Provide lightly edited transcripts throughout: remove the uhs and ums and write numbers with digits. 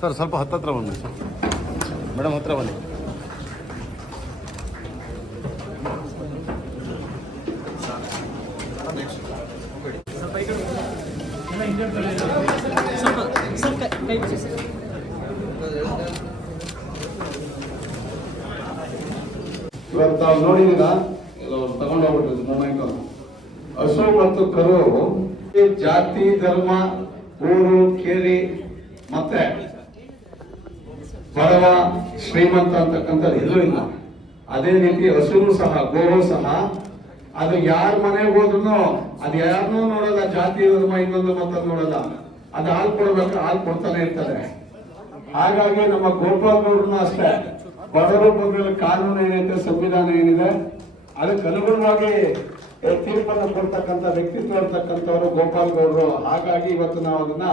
Sir ಸ್ವಲ್ಪ ಹತ್ತತ್ರ ಬನ್ನಿ ಸರ್. ಮೇಡಮ್ ಹತ್ರ ಬನ್ನಿ. ಇವತ್ತು ತಾವು ನೋಡಿದ್ದೀರ ತಗೊಂಡು ಹೋಗ್ಬಿಟ್ಟಿದ್ದು ಮೊಮೆಂಟ್. ಹಸು ಮತ್ತು ಕರು ಜಾತಿ, ಧರ್ಮ, ಊರು, ಕೇರಿ ಮತ್ತೆ ಬಡವ, ಶ್ರೀಮಂತ ಅಂತಕ್ಕಂಥದ್ದು ಎಲ್ಲೂ ಇಲ್ಲ. ಅದೇ ರೀತಿ ಹಸುನು ಸಹ, ಗೋವು ಸಹ, ಅದು ಯಾರ ಮನೆಗೆ ಹೋದ್ರು ಅದು ಯಾರನ್ನೂ ನೋಡಲ್ಲ, ಜಾತಿ, ಧರ್ಮ, ಇನ್ನೊಂದು ಮತ್ತೊಂದು ನೋಡಲ್ಲ. ಅದು ಹಾಲು ಕೊಡ್ಬೇಕು, ಹಾಲು ಕೊಡ್ತಾನೆ ಇರ್ತಾರೆ. ಹಾಗಾಗಿ ನಮ್ಮ ಗೋಪಾಲ್ ಗೌಡ್ರನ್ನು ಅಷ್ಟೇ, ಬಡವರು ಬಗ್ಗೆ ಕಾನೂನು ಏನೈತೆ, ಸಂವಿಧಾನ ಏನಿದೆ ಅದಕ್ಕೆ ಅನುಗುಣವಾಗಿ ತೀರ್ಪನ್ನು ಕೊಡ್ತಕ್ಕಂಥ ವ್ಯಕ್ತಿತ್ವ ಇರ್ತಕ್ಕಂಥವ್ರು ಗೋಪಾಲ್ ಗೌಡ್ರು. ಹಾಗಾಗಿ ಇವತ್ತು ನಾವು ಅದನ್ನ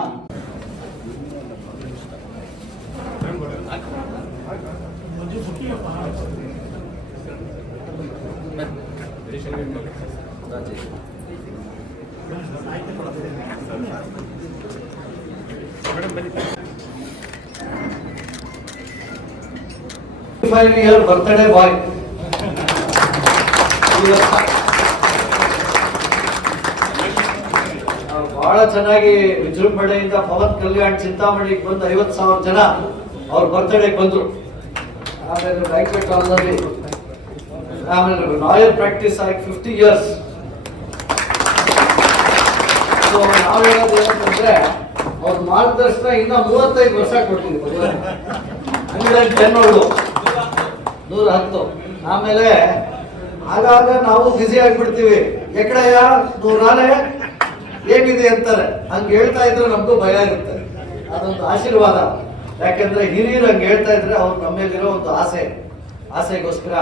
ಬರ್ತ್ಡೇ ಬಾಯ್ ಬಹಳ ಚೆನ್ನಾಗಿ ವಿಜೃಂಭಣೆಯಿಂದ ಪವನ್ ಕಲ್ಯಾಣ್ ಚಿಂತಾಮಣಿಗೆ ಬಂದು 50,000 ಜನ ಅವ್ರ ಬರ್ತ್ಡೇಗೆ ಬಂದ್ರು. ಆಮೇಲೆ ಬ್ಯಾಂಕ್ವೆಟ್ ಹಾಲ್ನಲ್ಲಿ, ಆಮೇಲೆ ಲಾಯರ್ ಪ್ರಾಕ್ಟೀಸ್ ಆಗಿ 50 years. ನಾವು ಹೇಳೋದು ಏನಂತಂದ್ರೆ ಅವ್ರ ಮಾರ್ಗದರ್ಶನ ಇನ್ನ 35 ವರ್ಷ ಕೊಡ್ತೀವಿ. 110 110. ಆಮೇಲೆ ಆಗಾಗ ನಾವು ಬ್ಯುಸಿ ಆಗ್ಬಿಡ್ತೀವಿ. ಎಕಡೆಯ 100 ಹೇಗಿದೆ ಅಂತಾರೆ. ಹಂಗೆ ಹೇಳ್ತಾ ಇದ್ರೆ ನಮಗೂ ಭಯ ಇರುತ್ತೆ. ಅದೊಂದು ಆಶೀರ್ವಾದ. ಯಾಕೆಂದ್ರೆ ಹಿರಿಯರು ಹಂಗೆ ಹೇಳ್ತಾ ಇದ್ರೆ ಅವ್ರು ನಮ್ಮ ಮೇಲಿರೋ ಒಂದು ಆಸೆಗೋಸ್ಕರ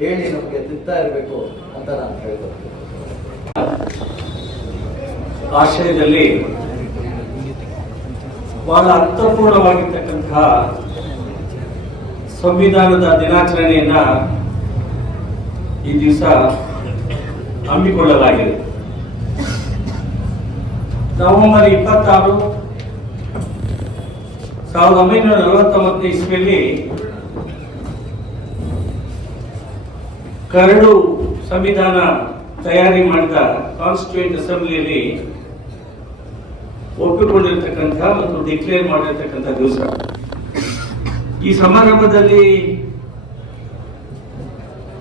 ಹೇಳಿ ನಮಗೆ ತಿಂತಾ ಇರಬೇಕು ಅಂತ ನಾನು ಹೇಳ್ತೇನೆ. ಆಶಯದಲ್ಲಿ ಬಹಳ ಅರ್ಥಪೂರ್ಣವಾಗಿರ್ತಕ್ಕಂತಹ ಸಂವಿಧಾನದ ದಿನಾಚರಣೆಯನ್ನ ಈ ದಿವಸ ಹಮ್ಮಿಕೊಳ್ಳಲಾಗಿದೆ. ನವೆಂಬರ್ 26, 1949 ಇಸ್ವಿಯಲ್ಲಿ ಕರಡು ಸಂವಿಧಾನ ತಯಾರಿ ಮಾಡಿದ ಕಾನ್ಸ್ಟಿಟ್ಯೂಯೆಂಟ್ ಅಸೆಂಬ್ಲಿಯಲ್ಲಿ ಒಪ್ಪಿಕೊಂಡಿರ್ತಕ್ಕಂಥ ಮತ್ತು ಡಿಕ್ಲೇರ್ ಮಾಡಿರ್ತಕ್ಕಂಥ ದಿವಸ. ಈ ಸಮಾರಂಭದಲ್ಲಿ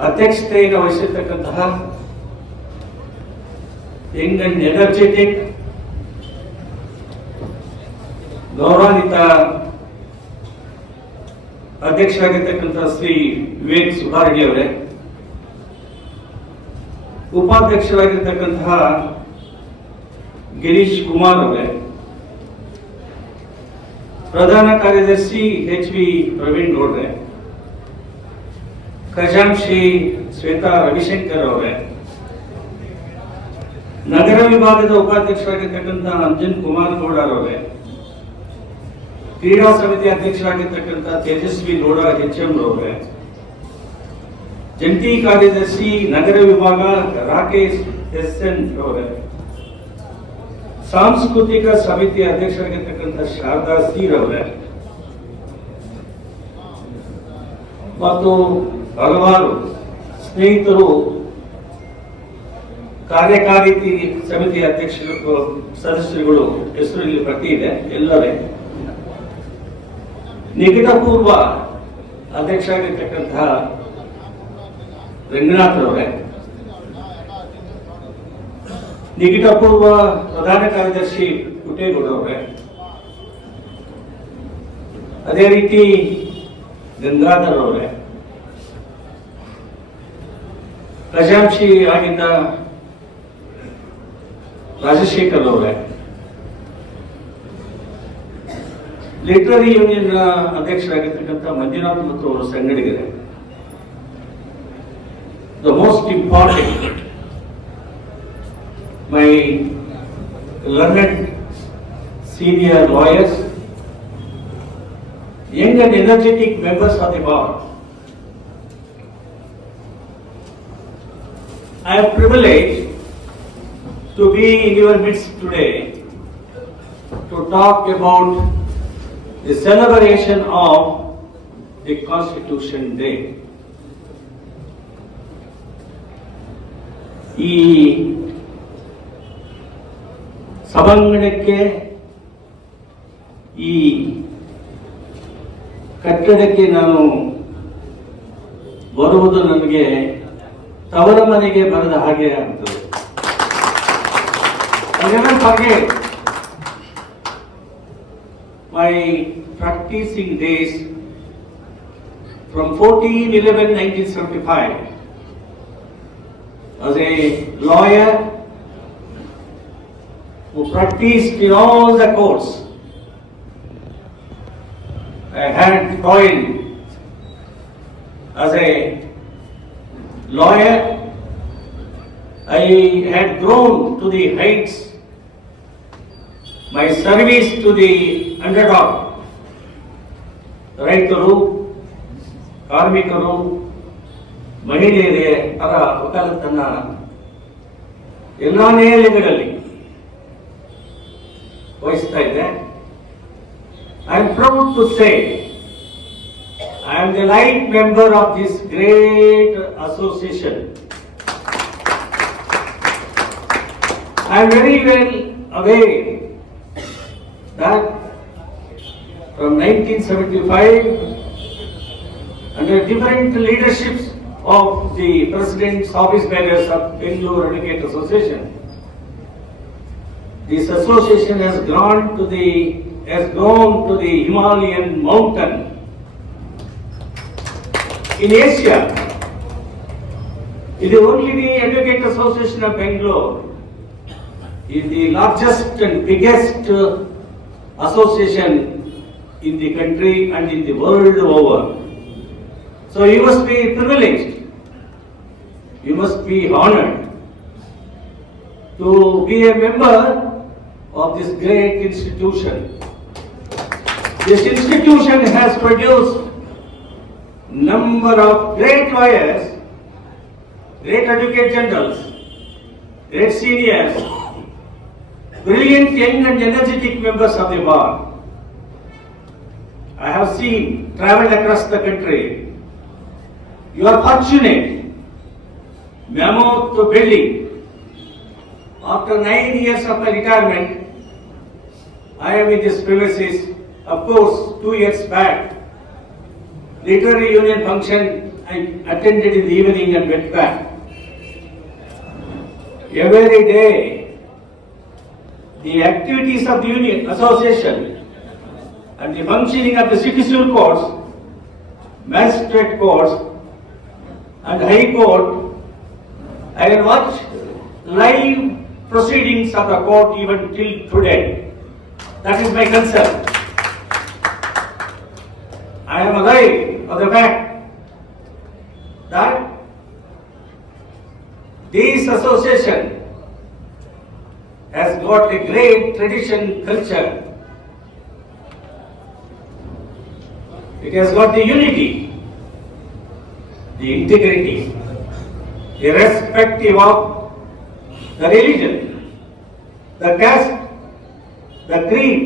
ಅಧ್ಯಕ್ಷತೆಯನ್ನು ವಹಿಸಿರ್ತಕ್ಕಂತಹ ಯಂಗ್ ಅಂಡ್ ಎನರ್ಜೆಟಿಕ್ ಗೌರವಾನ್ವಿತ ಅಧ್ಯಕ್ಷರಾಗಿರ್ತಕ್ಕಂತಹ ಶ್ರೀ ವಿವೇಕ್ ಸುಬ್ಬಾರೆಡ್ಡಿ ಅವರೇ, ಉಪಾಧ್ಯಕ್ಷರಾಗಿರ್ತಕ್ಕಂತಹ ಗಿರೀಶ್ ಕುಮಾರ್ ಅವರೇ, ಪ್ರಧಾನ ಕಾರ್ಯದರ್ಶಿ HV ಪ್ರವೀಣ್ ಗೌಡ್ರೆ, ಖಜಾಂಚಿ ಶ್ವೇತಾ ರವಿಶಂಕರ್ ಅವರೇ, ನಗರ ವಿಭಾಗದ ಉಪಾಧ್ಯಕ್ಷರಾಗಿರ್ತಕ್ಕಂತಹ ಅಂಜನ್ ಕುಮಾರ್ ಗೌಡ ಅವರೇ, ಕ್ರೀಡಾ ಸಮಿತಿ ಅಧ್ಯಕ್ಷರಾಗಿರ್ತಕ್ಕಂತಹ ತೇಜಸ್ವಿ ಗೌಡ HM ಅವರೇ, ಜಂಟಿ ಕಾರ್ಯದರ್ಶಿ ನಗರ ವಿಭಾಗ ರಾಕೇಶ್ SN ಅವರೇ, ಸಾಂಸ್ಕೃತಿಕ ಸಮಿತಿ ಅಧ್ಯಕ್ಷರಾಗಿರ್ತಕ್ಕಂಥ ಶಾರದಾ ಸೀರ್ ಅವರೇ ಮತ್ತು ಹಲವಾರು ಸ್ನೇಹಿತರು, ಕಾರ್ಯಕಾರಿ ಸಮಿತಿ ಅಧ್ಯಕ್ಷರು, ಸದಸ್ಯರುಗಳು ಹೆಸರು ಇಲ್ಲಿ ಪಟ್ಟಿ ಇದೆ. ಎಲ್ಲರೇ ನಿಕಟಪೂರ್ವ ಅಧ್ಯಕ್ಷರಾಗಿರ್ತಕ್ಕಂತಹ ರಂಗನಾಥ್ ಅವರೇ, ನಿಕಟಪೂರ್ವ ಪ್ರಧಾನ ಕಾರ್ಯದರ್ಶಿ ಪುಟ್ಟೇಗೌಡ ಅವರೇ, ಅದೇ ರೀತಿ ಗಂಗಾಧರ್ ಅವರೇ, ಖಜಾಂಚಿ ಆಗಿದ್ದ ರಾಜಶೇಖರ್ ಅವರೇ, ಲಿಟರರಿ ಯೂನಿಯನ್ ಅಧ್ಯಕ್ಷರಾಗಿರ್ತಕ್ಕಂಥ ಮಂಜುನಾಥ್ ಮತ್ತು ಅವರ ಸಂಗಡಿಗರೇ, the most important my learned senior lawyers, young and energetic members of the bar. I am privileged to be in your midst today to talk about the celebration of the Constitution Day. ಈ ಸಭಾಂಗಣಕ್ಕೆ, ಈ ಕಟ್ಟಡಕ್ಕೆ ನಾನು ಬರುವುದು ನನಗೆ ತವರ ಮನೆಗೆ ಬರದ ಹಾಗೆ ಆಗ್ತದೆ. I never forget my practicing days from 14/11/1975 as a lawyer who practiced in all the courts. I had toiled as a lawyer. I had grown to the heights. My service to the underdog, ರೈತರು, ಕಾರ್ಮಿಕರು, ಮಹಿಳೆಯರೇ ಪರ ವಕಾಲತನ್ನ ಎಲ್ಲ ನೇಲೆಗಳಲ್ಲಿ ವಹಿಸ್ತಾ ಇದ್ದೆ. I am proud to say I am the light member of this great association. I am very well aware that from 1975, under different leaderships of the President's office bearers of Bangalore Advocate Association, this association has grown to the Himalayan mountain in Asia. It is only the Advocate Association of Bangalore is the largest and biggest association in the country and in the world over. So you must be privileged, you must be honored to be a member of this great institution. This institution has produced number of great lawyers, great advocate generals, great seniors, brilliant young and energetic members of the bar. I have traveled across the country. You are fortunate. Mammoth to Delhi. After 9 years of my retirement, I am in this premises. Of course, 2 years back, literary union function I attended in the evening and went back. Every day, the activities of the union association and the functioning of the civil courts, magistrate courts and high court, I can watch live proceedings of the court even till today. That is my concern. I am aware of the fact that this association has got a great tradition, culture. It has got the unity, the integrity, irrespective of the religion, the caste, the creed.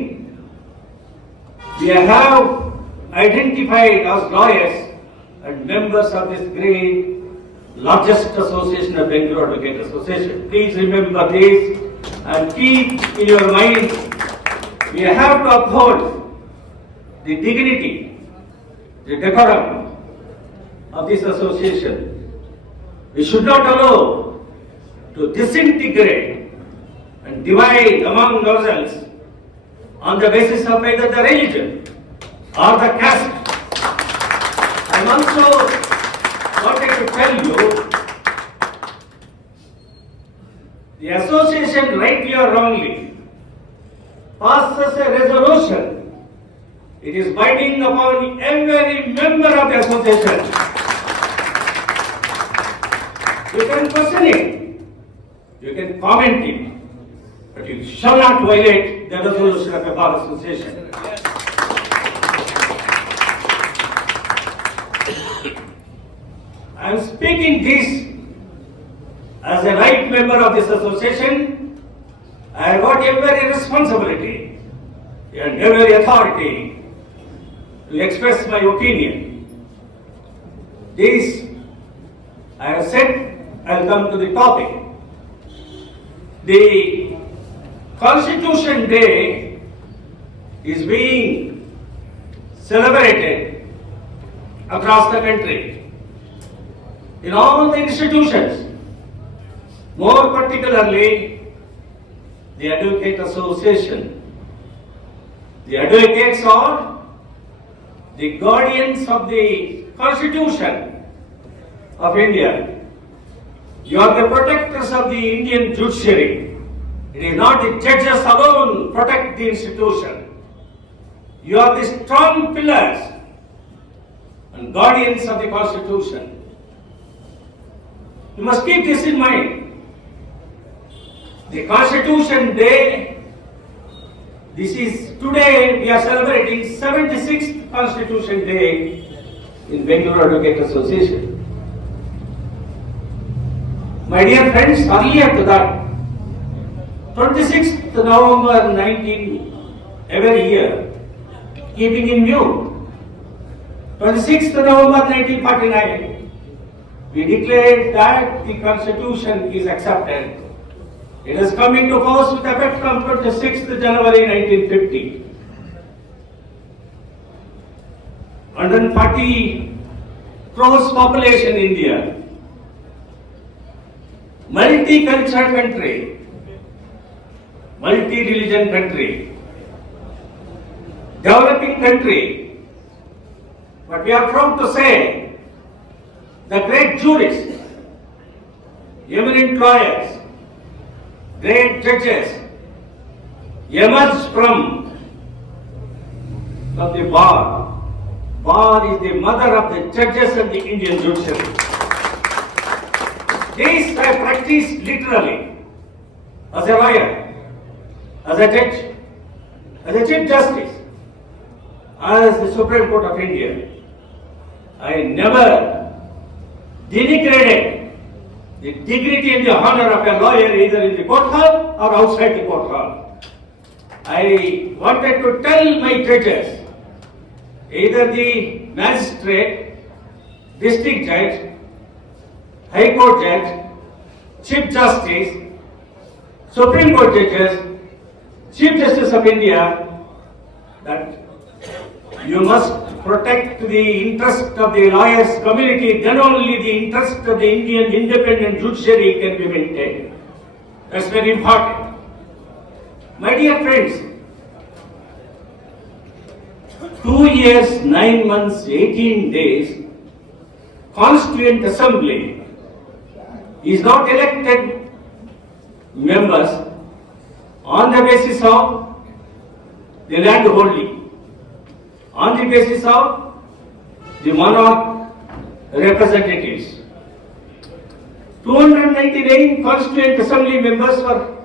We have identified as lawyers and members of this great, largest association of Bangalore Advocate Association. Please remember this and keep in your mind, we have to uphold the dignity, the decorum of this association. We should not allow to disintegrate and divide among ourselves on the basis of either the religion or the caste. I also wanted to tell you, the association, rightly or wrongly, passes a resolution. It is binding upon every member of the association. You can question it, you can comment it, but you shall not violate the resolution of a bar association. I am speaking this as a right member of this association. I have got every responsibility and every authority to express my opinion. This I have said, I will come to the topic. The Constitution Day is being celebrated across the country in all the institutions, more particularly the Advocate Association. The advocates are the guardians of the Constitution of India. You are the protectors of the Indian judiciary. It is not the judges alone protect the institution. You are the strong pillars and guardians of the Constitution. You must keep this in mind. The Constitution Day, this is today we are celebrating 76th Constitution Day in Bengaluru Advocate Association. My dear friends, earlier to that, 26th November 19 every year, keeping in view, 26th November 1949, we declared that the Constitution is accepted. It has come into force with effect from 26th January 1950. 140 crores population in India, multi-cultural country, multi-religion country, developing country, but we are proud to say the great jurists, eminent lawyers, great judges emerged from the bar. Bar is the mother of the judges and the Indian judiciary. This I practiced literally as a lawyer, as a judge, as a Chief Justice, as the Supreme Court of India. I never denigrated the dignity and the honor of a lawyer either in the court hall or outside the court hall. I wanted to tell my judges, either the magistrate, district judge, High Court judge, Chief Justice, Supreme Court judges, Chief Justice of India, that you must protect the interest of the lawyers community, then only the interest of the Indian independent judiciary can be maintained. That's very important. My dear friends, 2 years, 9 months, 18 days, Constituent Assembly is not elected members on the basis of the land holding, on the basis of the monarch representatives. 299 Constituent Assembly members were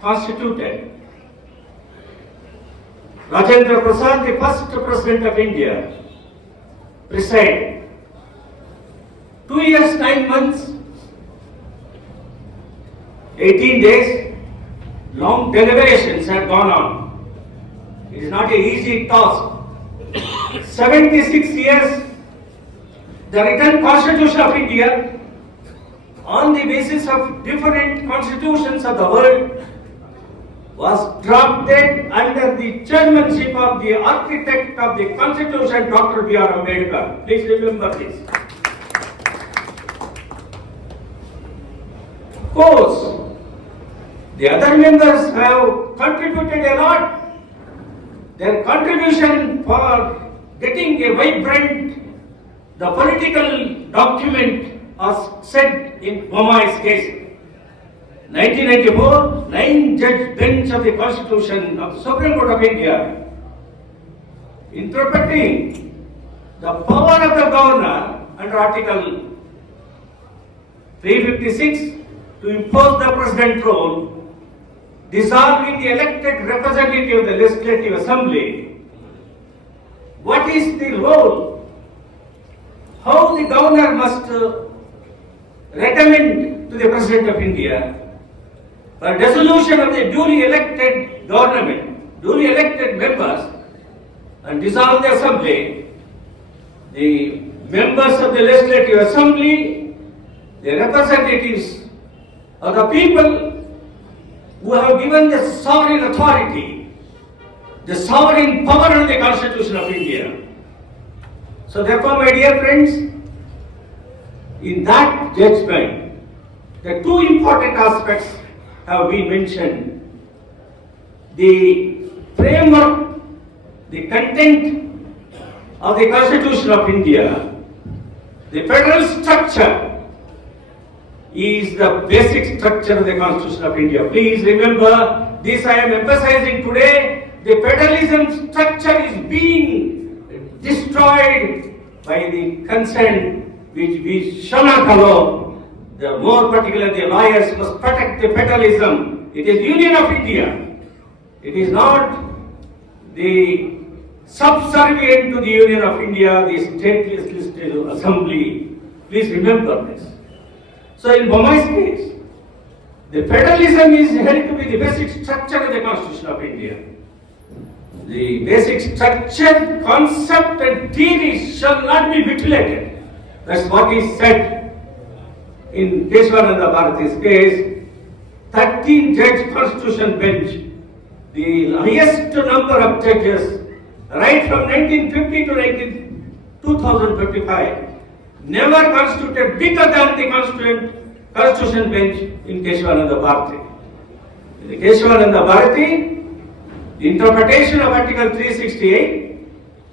constituted. Rajendra Prasad, the first President of India, presided. 2 years, 9 months, 18 days, long deliberations had gone on. It is not an easy task. 76 years, the written Constitution of India, on the basis of different constitutions of the world, was drafted under the chairmanship of the architect of the Constitution, Dr. B.R. Ambedkar. Please remember this. Of course, the other members have contributed a lot. Their contribution for getting a vibrant, the political document as said in Gomai's case. 1994, 9-judge bench of the Constitution of the Supreme Court of India, interpreting the power of the governor under Article 356 to impose the president role, dissolving the elected representative of the Legislative Assembly. What is the role? How the governor must recommend to the President of India for dissolution of the duly elected government, duly elected members, and dissolve the assembly, the members of the legislative assembly, the representatives of the people who have given the sovereign authority, the sovereign power of the Constitution of India. So therefore, my dear friends, in that judgment, the two important aspects have been mentioned. The framework, the content of the Constitution of India, the federal structure is the basic structure of the Constitution of India. Please remember this, I am emphasizing today. The federalism structure is being destroyed by the consent which we shall not allow. The more particularly the lawyers must protect the federalism. It is Union of India. It is not the subservient to the Union of India, the state legislative assembly. Please remember this. So in Bommai's case, the federalism is held to be the basic structure of the Constitution of India. The basic structure, concept and theory shall not be mutilated. That's what is said in Keshavananda Bharati's case. 13-judge constitution bench, the highest number of judges, right from 1950 to 2055, never constituted bigger than the constitution bench in Keshavananda Bharati. In the Keshavananda Bharati, the interpretation of Article 368,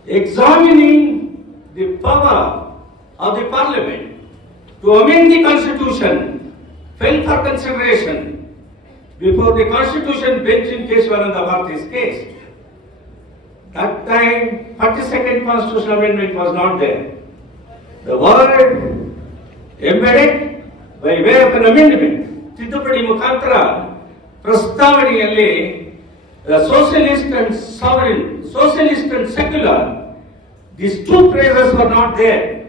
examining the power of the Parliament to amend the Constitution, fell for consideration before the Constitution bench in Keshavananda Bharati's case. That time, 42nd Constitutional Amendment was not there. The word embedded by way of an amendment, Tiddupadi Mukantara, Prastavaniyalli, the socialist and sovereign, socialist and secular, these two phrases were not there.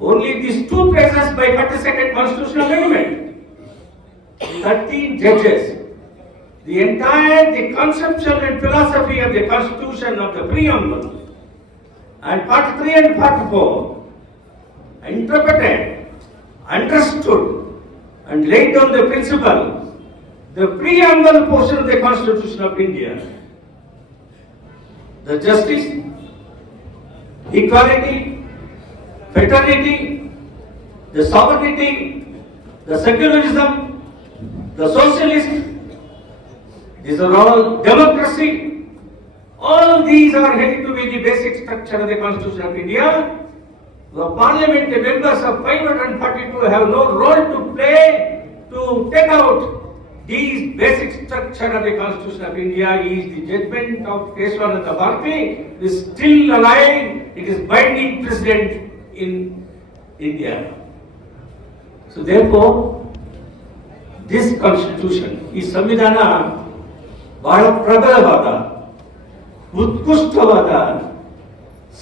Only these two phrases by 42nd Constitutional Amendment. 13 judges. The conceptual and philosophy of the Constitution of the preamble and Part 3 and Part 4 interpreted, understood and laid down the principle, the preamble portion of the Constitution of India, the justice, equality, fraternity, the sovereignty, the secularism, the socialist, these are all democracy. All these are held to be the basic structure of the Constitution of India. The Parliament, the members of 542 have no role to play to take out these basic structure of the Constitution of India. Is the judgment of Keshavananda Bharati is still alive. It is binding precedent in India. So therefore, this Constitution, ಈ ಸಂವಿಧಾನ ಬಹಳ ಪ್ರಬಲವಾದ ಉತ್ಕೃಷ್ಟವಾದ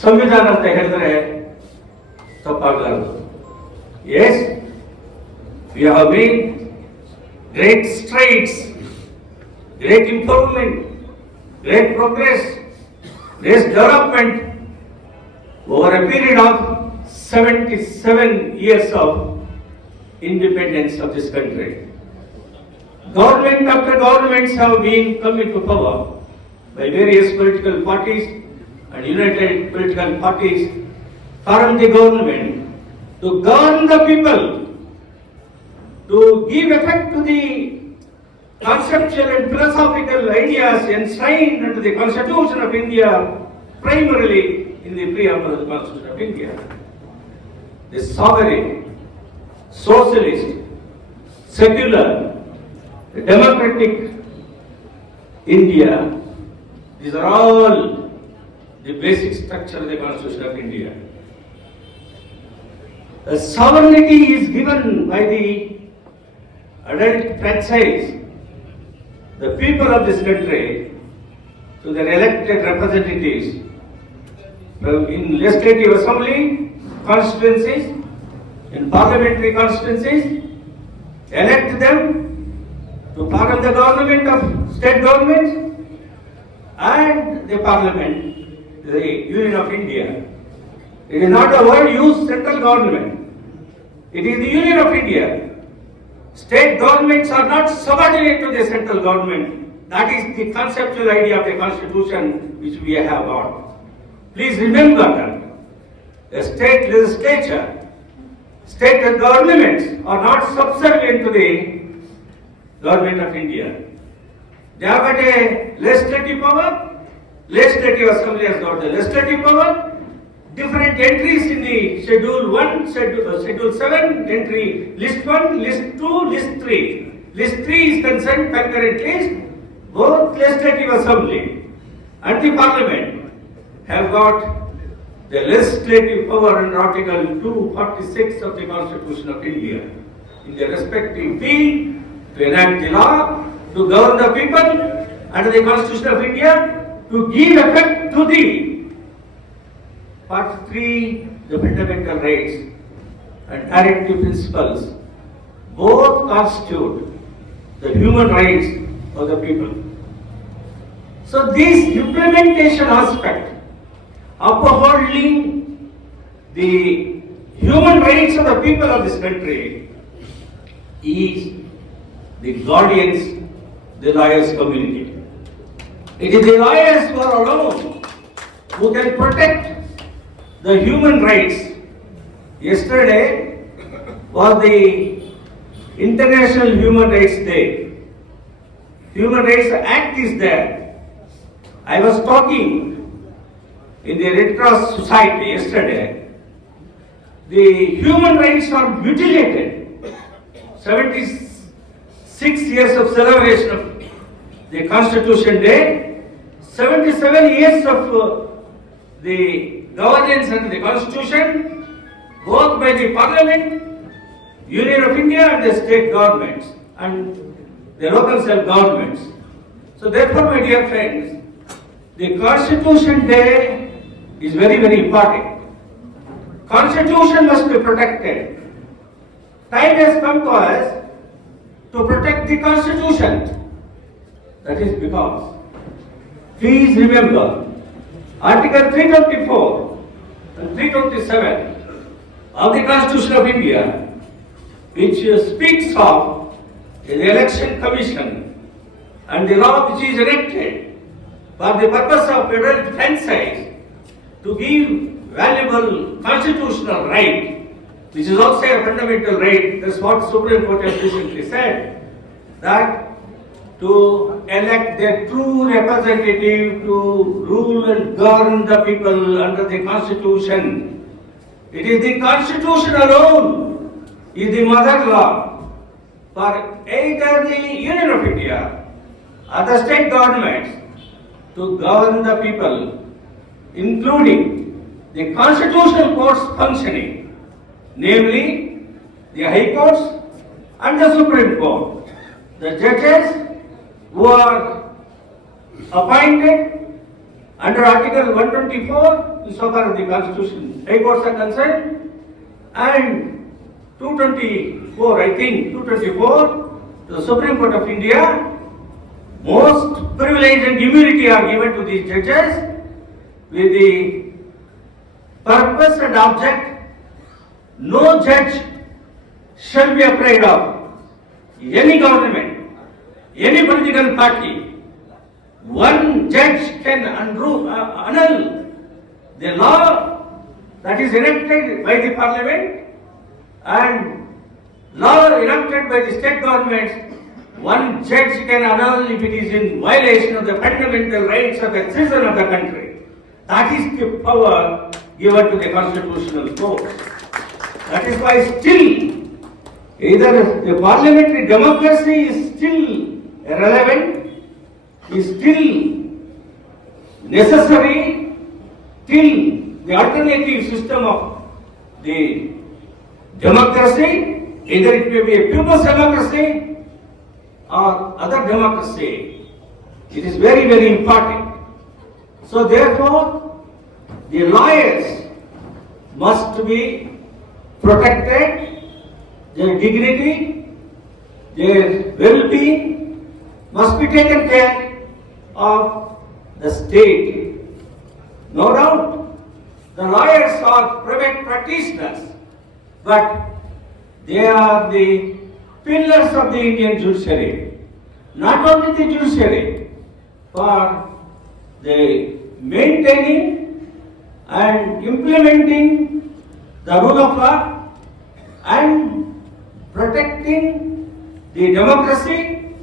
ಸಂವಿಧಾನ ಅಂತ ಹೇಳಿದ್ರೆ ತಪ್ಪಾಗಲಾರದು. Yes, we have made great strides, great improvement, great progress, great development over a period of 77 years of independence of this country. Government after governments have been come into power by various political parties, and united political parties form the government to govern the people, to give effect to the conceptual and philosophical ideas enshrined under the Constitution of India, primarily in the preamble of the Constitution of India. The sovereign, socialist, secular, democratic India, these are all the basic structure of the Constitution of India. The sovereignty is given by the adult franchise, the people of this country, to their elected representatives in legislative assembly, constituencies, in parliamentary constituencies, elect them to form the government of state governments and the parliament the Union of India. It is not a word used central government. It is the Union of India. State governments are not subordinate to the central government. That is the conceptual idea of the constitution which we have got. Please remember that. The state legislature, state governments are not subservient to the government of India. They have got a legislative power. Legislative assembly has got the legislative power. Different entries in the Schedule 1, Schedule 7, entry List 1, List 2, List 3. List 3 is concerned concurrent list. Both legislative assembly and the parliament have got the legislative power under Article 246 of the Constitution of India in their respective field to enact the law, to govern the people under the Constitution of India, to give effect to the Part 3, the fundamental rights and directive principles, both constitute the human rights of the people. So this implementation aspect, upholding the human rights of the people of this country, is the guardians, the lawyers community. It is the lawyers who are alone who can protect the human rights. Yesterday was the International Human Rights Day. Human Rights Act is there. I was talking in the Red Cross Society yesterday. The human rights are mutilated. 76 years of celebration of the Constitution Day, 77 years of the governance under the Constitution, both by the Parliament, Union of India and the state governments and the local self-governments. So therefore, my dear friends, the Constitution Day is very, very important. Constitution must be protected. Time has come to us to protect the Constitution. That is because, please remember, Article 324 and 327 of the Constitution of India, which speaks of the election commission and the law which is enacted for the purpose of federal defense to give valuable constitutional right, which is also a fundamental right. That's what Supreme Court has recently said, that to elect their true representative to rule and govern the people under the Constitution. It is the Constitution alone is the mother law for either the Union of India or the state governments to govern the people, including the constitutional courts functioning, namely the High Courts and the Supreme Court. The judges who are appointed under Article 124, so far as the Constitution, High Courts are concerned, and 224, I think, 224, the Supreme Court of India, most privilege and immunity are given to these judges with the purpose and object, no judge shall be afraid of any government, any political party. One judge can annul the law that is enacted by the Parliament and law enacted by the state governments. One judge can annul if it is in violation of the fundamental rights of the citizen of the country. That is the power given to the constitutional court. That is why still either the parliamentary democracy is still relevant, is still necessary till the alternative system of the democracy, either it may be a people's democracy or other democracy. It is very, very important. So therefore, the lawyers must be protected, their dignity, their well-being must be taken care of the state. No doubt, the lawyers are private practitioners, but they are the pillars of the Indian judiciary. Not only the judiciary, for the maintaining and implementing the rule of law and protecting the democracy,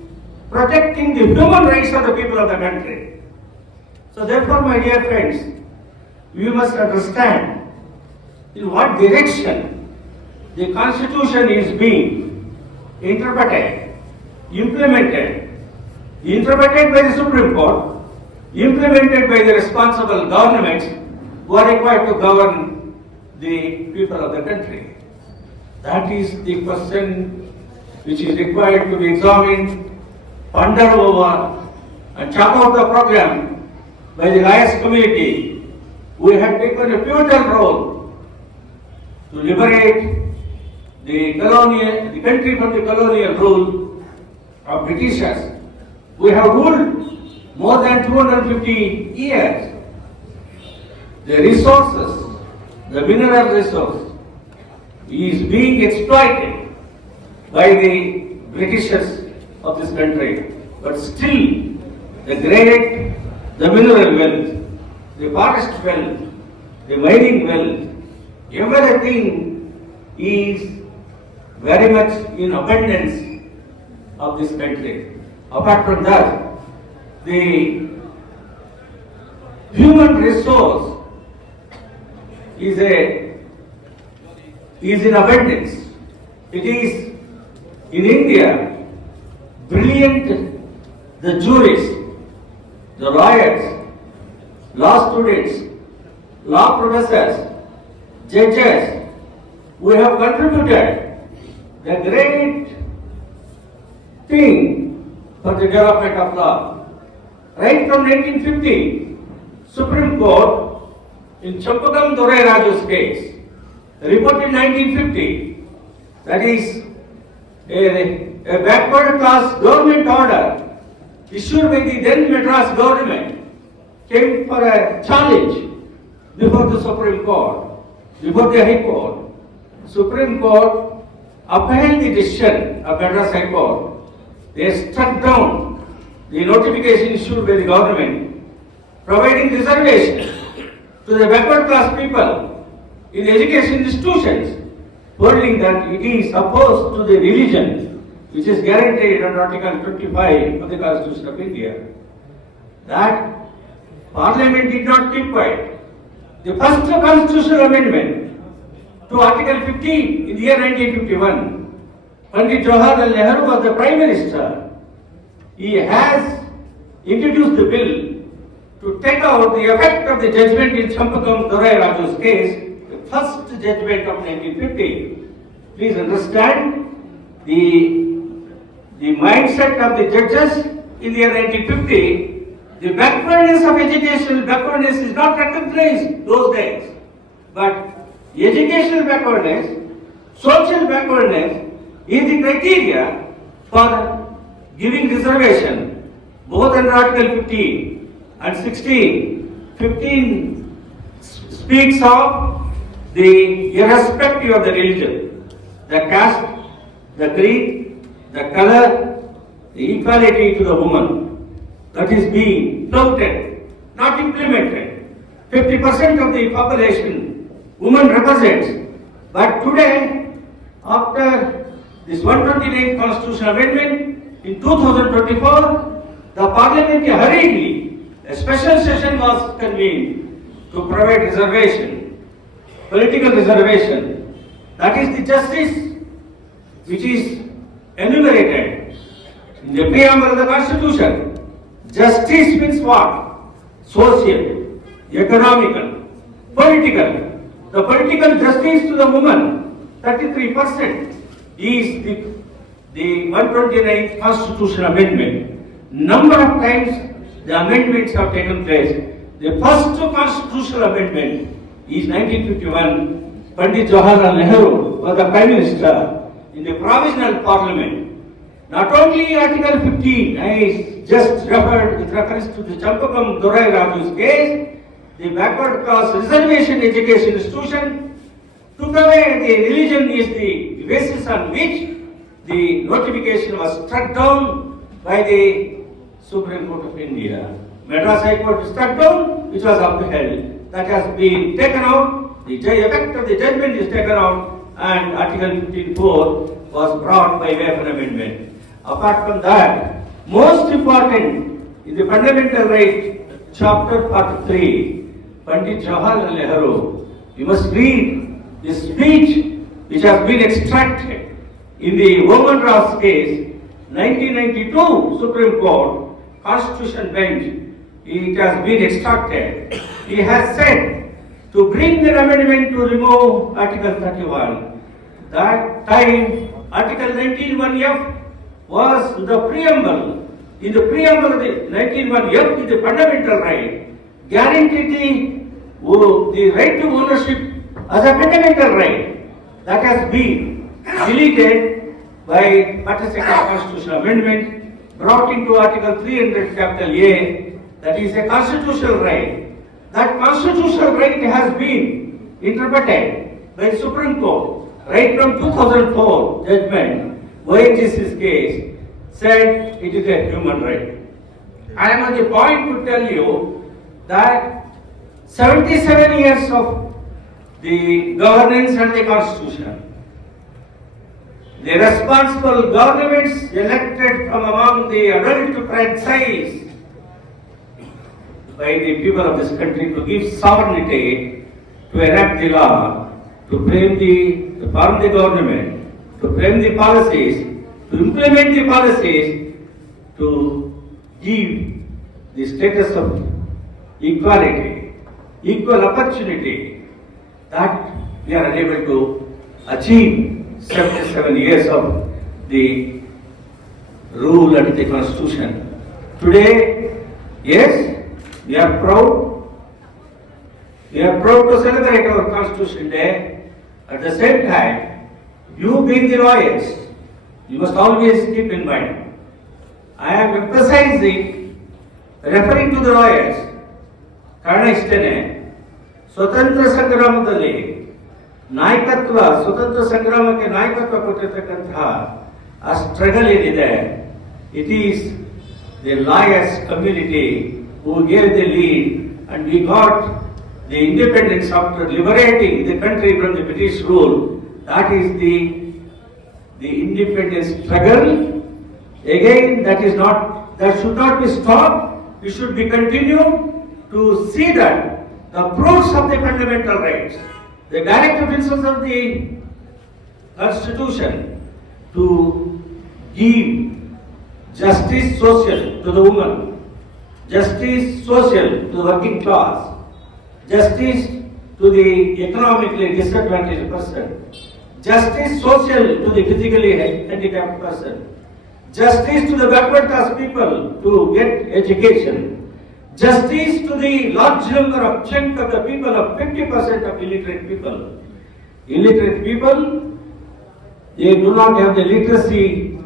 protecting the human rights of the people of the country. So therefore, my dear friends, we must understand in what direction the Constitution is being interpreted, implemented by the Supreme Court, implemented by the responsible governments who are required to govern the people of the country. That is the question which is required to be examined, pondered over, and chart out the program by the lawyers community. We have taken a pivotal role to liberate the country from the colonial rule of Britishers. We have ruled more than 250 years. The resources, the mineral resource, is being exploited by the Britishers of this country. But still, the mineral wealth, the forest wealth, the mining wealth, everything is very much in abundance of this country. Apart from that, the human resource is in abundance. It is in India brilliant, the jurists, the lawyers, law students, law professors, judges, we have contributed the great thing for the development of law. Right from 1950, Supreme Court in Champakam Dorai Raju's case reported 1950, that is a backward class government order issued by the then Madras government came for a challenge before the Supreme Court, before the High Court. Supreme Court upheld the decision of Madras High Court. They struck down the notification issued by the government providing reservation to the backward class people in education institutions, holding that it is opposed to the religion which is guaranteed under Article 25 of the Constitution of India. That Parliament did not keep quiet. The first constitutional amendment to Article 15 in the year 1951, Pandit Jawaharlal Nehru was the Prime Minister. He has introduced the bill to take out the effect of the judgment in Champakam Dorai Raju's case, the first judgment of 1950. Please understand the mindset of the judges in the year 1950. The backwardness of educational backwardness is not recognized those days. But educational backwardness, social backwardness is the criteria for giving reservation, both under Article 15 and 16. 15 speaks of the irrespective of the religion, the caste, the creed, the color, the equality to the woman. That is being flouted, not implemented. 50% of the population women represents. But today, after this 129th Constitutional Amendment in 2024, the Parliament hurriedly, a special session was convened to provide reservation, political reservation. That is the justice which is enumerated in the preamble of the Constitution. Justice means what? Social, economical, political. The political justice to the woman, 33%, is the 129th Constitutional Amendment. Number of times the amendments have taken place. The first Constitutional Amendment is 1951. Pandit Jawaharlal Nehru was the Prime Minister in the Provisional Parliament. Not only Article 15, I just referred with reference to the Champakam Dorai Raju's case, the backward class reservation education institution, took away the religion is the basis on which the notification was struck down by the Supreme Court of India. Madras High Court struck down, which was upheld. That has been taken out, the effect of the judgment is taken out, and Article 15(4) was brought by way of an amendment. Apart from that, most important is the Fundamental Right, Chapter 43, Pandit Jawaharlal Nehru. You must read the speech which has been extracted in the Woman Ross case, 1992 Supreme Court, Constitution Bench. It has been extracted. He has said to bring an amendment to remove Article 31. That time, Article 19(1)(f) was the preamble. In the preamble of the 19(1)(f) is the fundamental right, guaranteeing the right to ownership as a fundamental right. That has been deleted by 42nd Constitutional Amendment, brought into Article 300 capital A. That is a constitutional right. That constitutional right has been interpreted by the Supreme Court right from 2004 judgment. OHS's case said it is a human right. I am on the point to tell you that 77 years of the governance and the constitution, the responsible governments elected from among the adult franchise by the people of this country to give sovereignty, to enact the law, to form the government, to frame the policies, to implement the policies, to give the status of equality, equal opportunity, that we are unable to achieve 77 years of the rule and the constitution. Today, yes, we are proud. We are proud to celebrate our Constitution Day. At the same time, you being the lawyers, you must always keep in mind. I am emphasizing, referring to the lawyers, ಕಾರಣ ಇಷ್ಟೇನೆ, ಸ್ವತಂತ್ರ ಸಂಗ್ರಾಮದಲ್ಲಿ ಸ್ವತಂತ್ರ ಸಂಗ್ರಾಮಕ್ಕೆ ನಾಯಕತ್ವ ಕೊಟ್ಟಿರ್ತಕ್ಕಂತಹ ಆ struggle ಏನಿದೆ, it is the lawyers community who gave the lead, and we got the independence after liberating the country from the British rule. That is the independence struggle. Again, that should not be stopped. It should be continued to see that the proofs of the fundamental rights, the directive principles of the Constitution, to give justice social to the woman, justice social to the working class, justice to the economically disadvantaged person, justice social to the physically handicapped person, justice to the backward class people to get education, justice to the large number of chunk of the people of 50% of illiterate people. Illiterate people, they do not have the literacy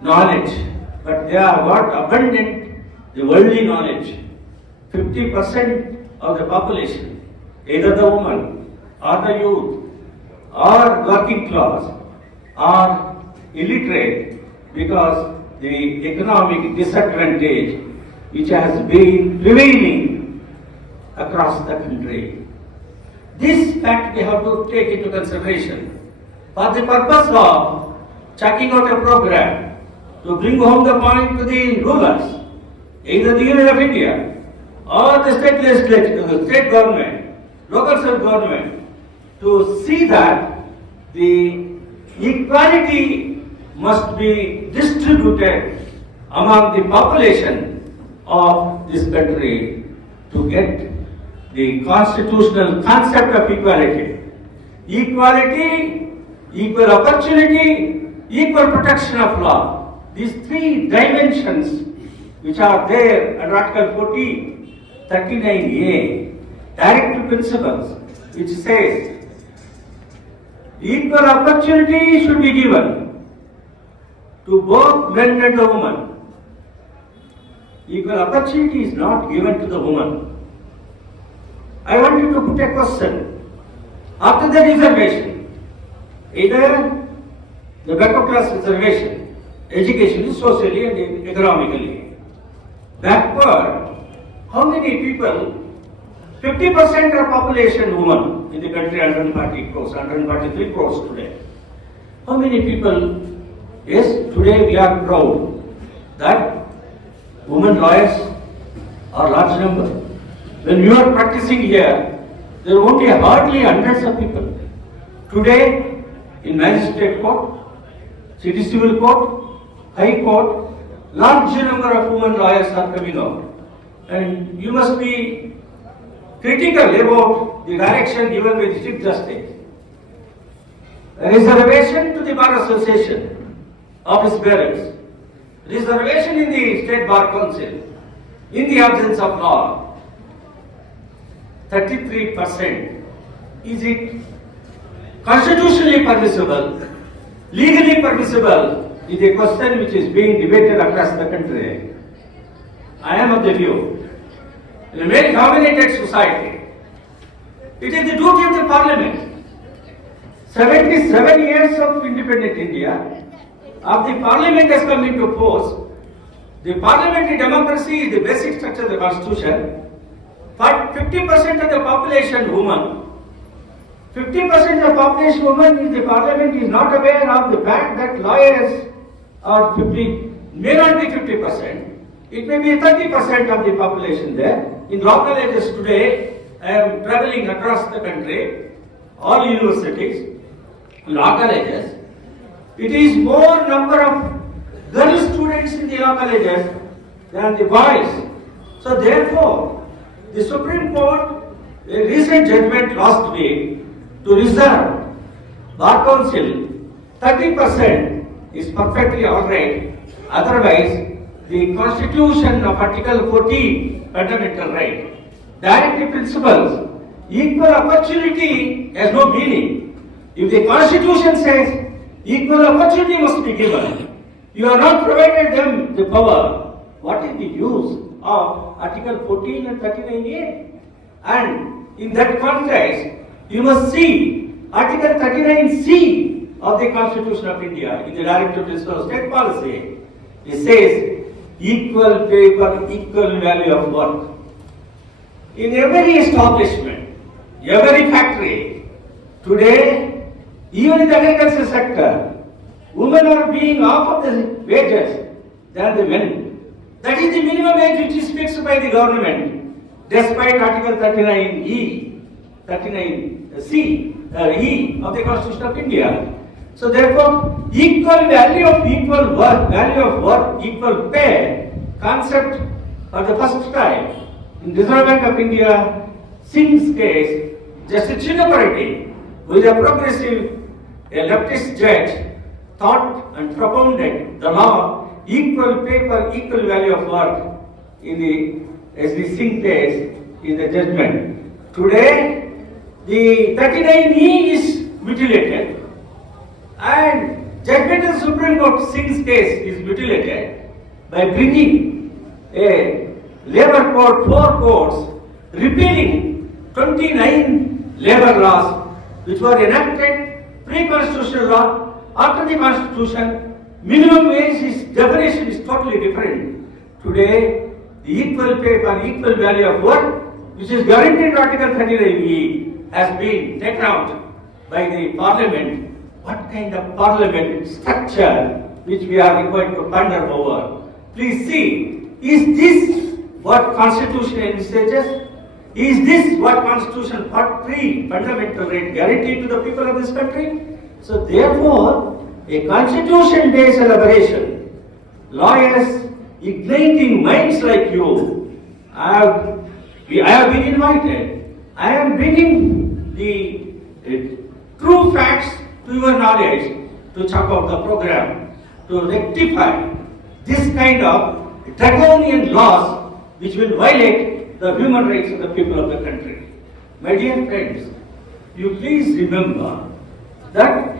knowledge, but they are what abundant the worldly knowledge. 50% of the population, either the woman or the youth or working class, are illiterate because the economic disadvantage which has been prevailing across the country. This fact we have to take into consideration for the purpose of checking out a program to bring home the point to the rulers, either the Union of India or the state legislature, the state government, local self-government, to see that the equality must be distributed among the population of this country to get the constitutional concept of equality. Equality, equal opportunity, equal protection of law. These three dimensions which are there under Article 14, 39A, directive principles, which says equal opportunity should be given to both men and the woman. Equal opportunity is not given to the woman. I wanted to put a question. After the reservation, either the backward class reservation, educationally, socially and economically, backward, how many people, 50% of population women in the country, 140 crores, 143 crores today. How many people, yes, today we are proud that women lawyers are large number. When we were practicing here, there were only hardly hundreds of people. Today, in magistrate court, city civil court, high court, large number of women lawyers are coming out. And you must be critical about the direction given by the Chief Justice. A reservation to the Bar Association, office bearers, reservation in the State Bar Council, in the absence of law, 33%. Is it constitutionally permissible, legally permissible, is a question which is being debated across the country. I am of the view, in a male-dominated society, it is the duty of the Parliament. 77 years of independent India, of the Parliament has come into force. The parliamentary democracy is the basic structure of the Constitution. But 50% of the population women, 50% of the population women in the Parliament is not aware of the fact that lawyers are 50, may not be 50%. It may be 30% of the population there. In law colleges today, I am traveling across the country, all universities, law colleges. It is more number of girl students in the law colleges than the boys. So therefore, the Supreme Court, a recent judgment last week, to reserve Bar Council 30% is perfectly alright. Otherwise, the Constitution of Article 14, fundamental right, directive principles, equal opportunity has no meaning. If the Constitution says equal opportunity must be given, you have not provided them the power, what is the use of Article 14 and 39A? And in that context, you must see Article 39C of the Constitution of India in the Directive Principle of State Policy. It says equal pay for equal value of work. In every establishment, every factory, today, even in the agricultural sector, women are being offered the wages than the men. That is the minimum wage which is fixed by the government, despite Article 39E, 39C, E of the Constitution of India. So therefore, equal value of equal work, value of work, equal pay, concept for the first time in Reserve Bank of India, Singh's case, Justice Chinnapurati, who is a progressive, a leftist judge, thought and propounded the law, equal pay for equal value of work in the, as the Singh case, in the judgment. Today, the 39E is mutilated, and judgment of the Supreme Court Singh's case is mutilated by bringing a labor code, 4 courts, repealing 29 labor laws which were enacted pre-constitutional law. After the Constitution, minimum wage definition is totally different. Today, the equal pay for equal value of work, which is guaranteed in Article 39E, has been taken out by the Parliament. What kind of parliament structure which we are required to ponder over? Please see, is this what Constitution envisages? Is this what Constitution Part 3, fundamental right, guaranteed to the people of this country? So therefore, a Constitution Day celebration, lawyers igniting minds like you, I have been invited. I am bringing the true facts to your knowledge to check out the program, to rectify this kind of draconian laws which will violate the human rights of the people of the country. My dear friends, you please remember that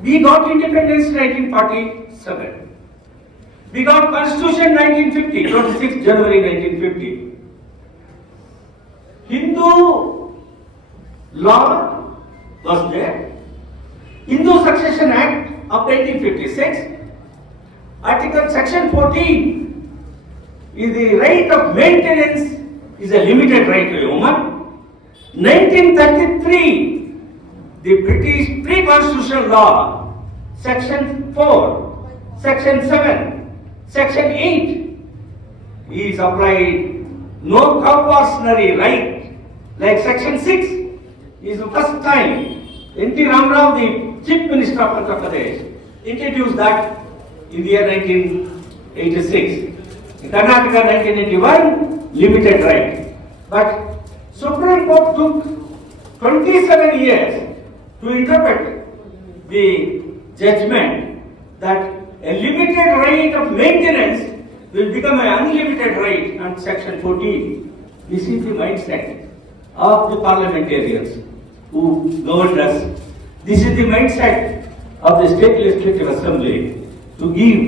we got independence in 1947. We got Constitution 1950, 26 January 1950. Hindu law was there. Hindu Succession Act of 1956, Article Section 14 is the right of maintenance is a limited right to a woman. 1933, the British pre-constitutional law, Section 4, Section 7, Section 8 is applied. No compulsory right like Section 6 is the first time N.T. Ramarao, the Chief Minister of Andhra Pradesh, introduced that in the year 1986. In Karnataka 1981, limited right. But Supreme Court took 27 years to interpret the judgment that a limited right of maintenance will become an unlimited right under Section 14. This is the mindset of the parliamentarians who governed us. This is the mindset of the State Legislative Assembly to give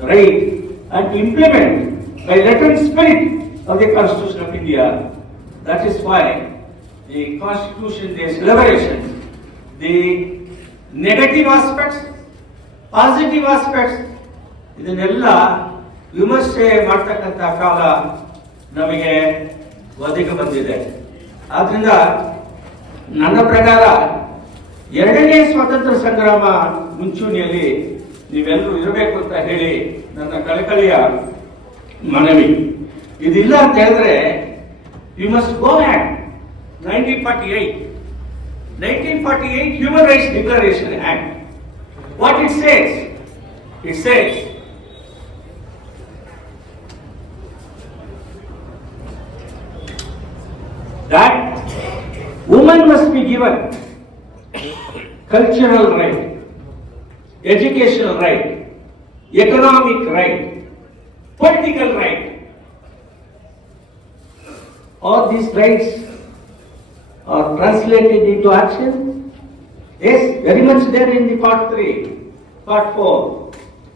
right and to implement by letter and spirit of the Constitution of India. That is why the Constitution, the celebrations, the negative aspects, positive aspects, ಇದನ್ನೆಲ್ಲ ವಿಮರ್ಶೆ ಮಾಡ್ತಕ್ಕಂಥ ಕಾಲ ನಮಗೆ ಒದಗಿ ಬಂದಿದೆ. ಆದ್ರಿಂದ ನನ್ನ ಪ್ರಕಾರ ಎರಡನೇ ಸ್ವಾತಂತ್ರ್ಯ ಸಂಗ್ರಾಮ ಮುಂಚೂಣಿಯಲ್ಲಿ ನೀವೆಲ್ಲರೂ ಇರಬೇಕು ಅಂತ ಹೇಳಿ ನನ್ನ ಕಳಕಳಿಯ ಮನವಿ. ಇದಿಲ್ಲ ಅಂತ ಹೇಳಿದ್ರೆ you must go back 1948 Human Rights Declaration Act. What it says? It says that women must be given cultural right, educational right, economic right, political right. All these rights are translated into action. Yes, very much there in the part 3, part 4,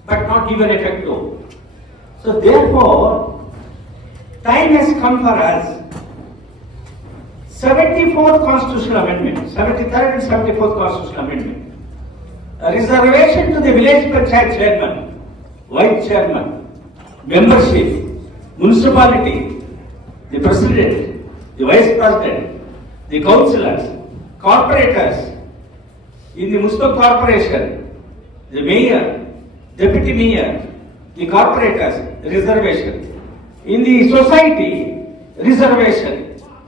but not given effect to. So therefore, time has come for us. 74th Constitutional Amendment, 73rd and 74th Constitutional Amendment. A reservation to the village panchayat chairman, vice chairman, membership, municipality, the president, the vice president, the councillors, corporators, in the municipal corporation, the mayor, deputy mayor, the corporators, reservation. In the society, reservation.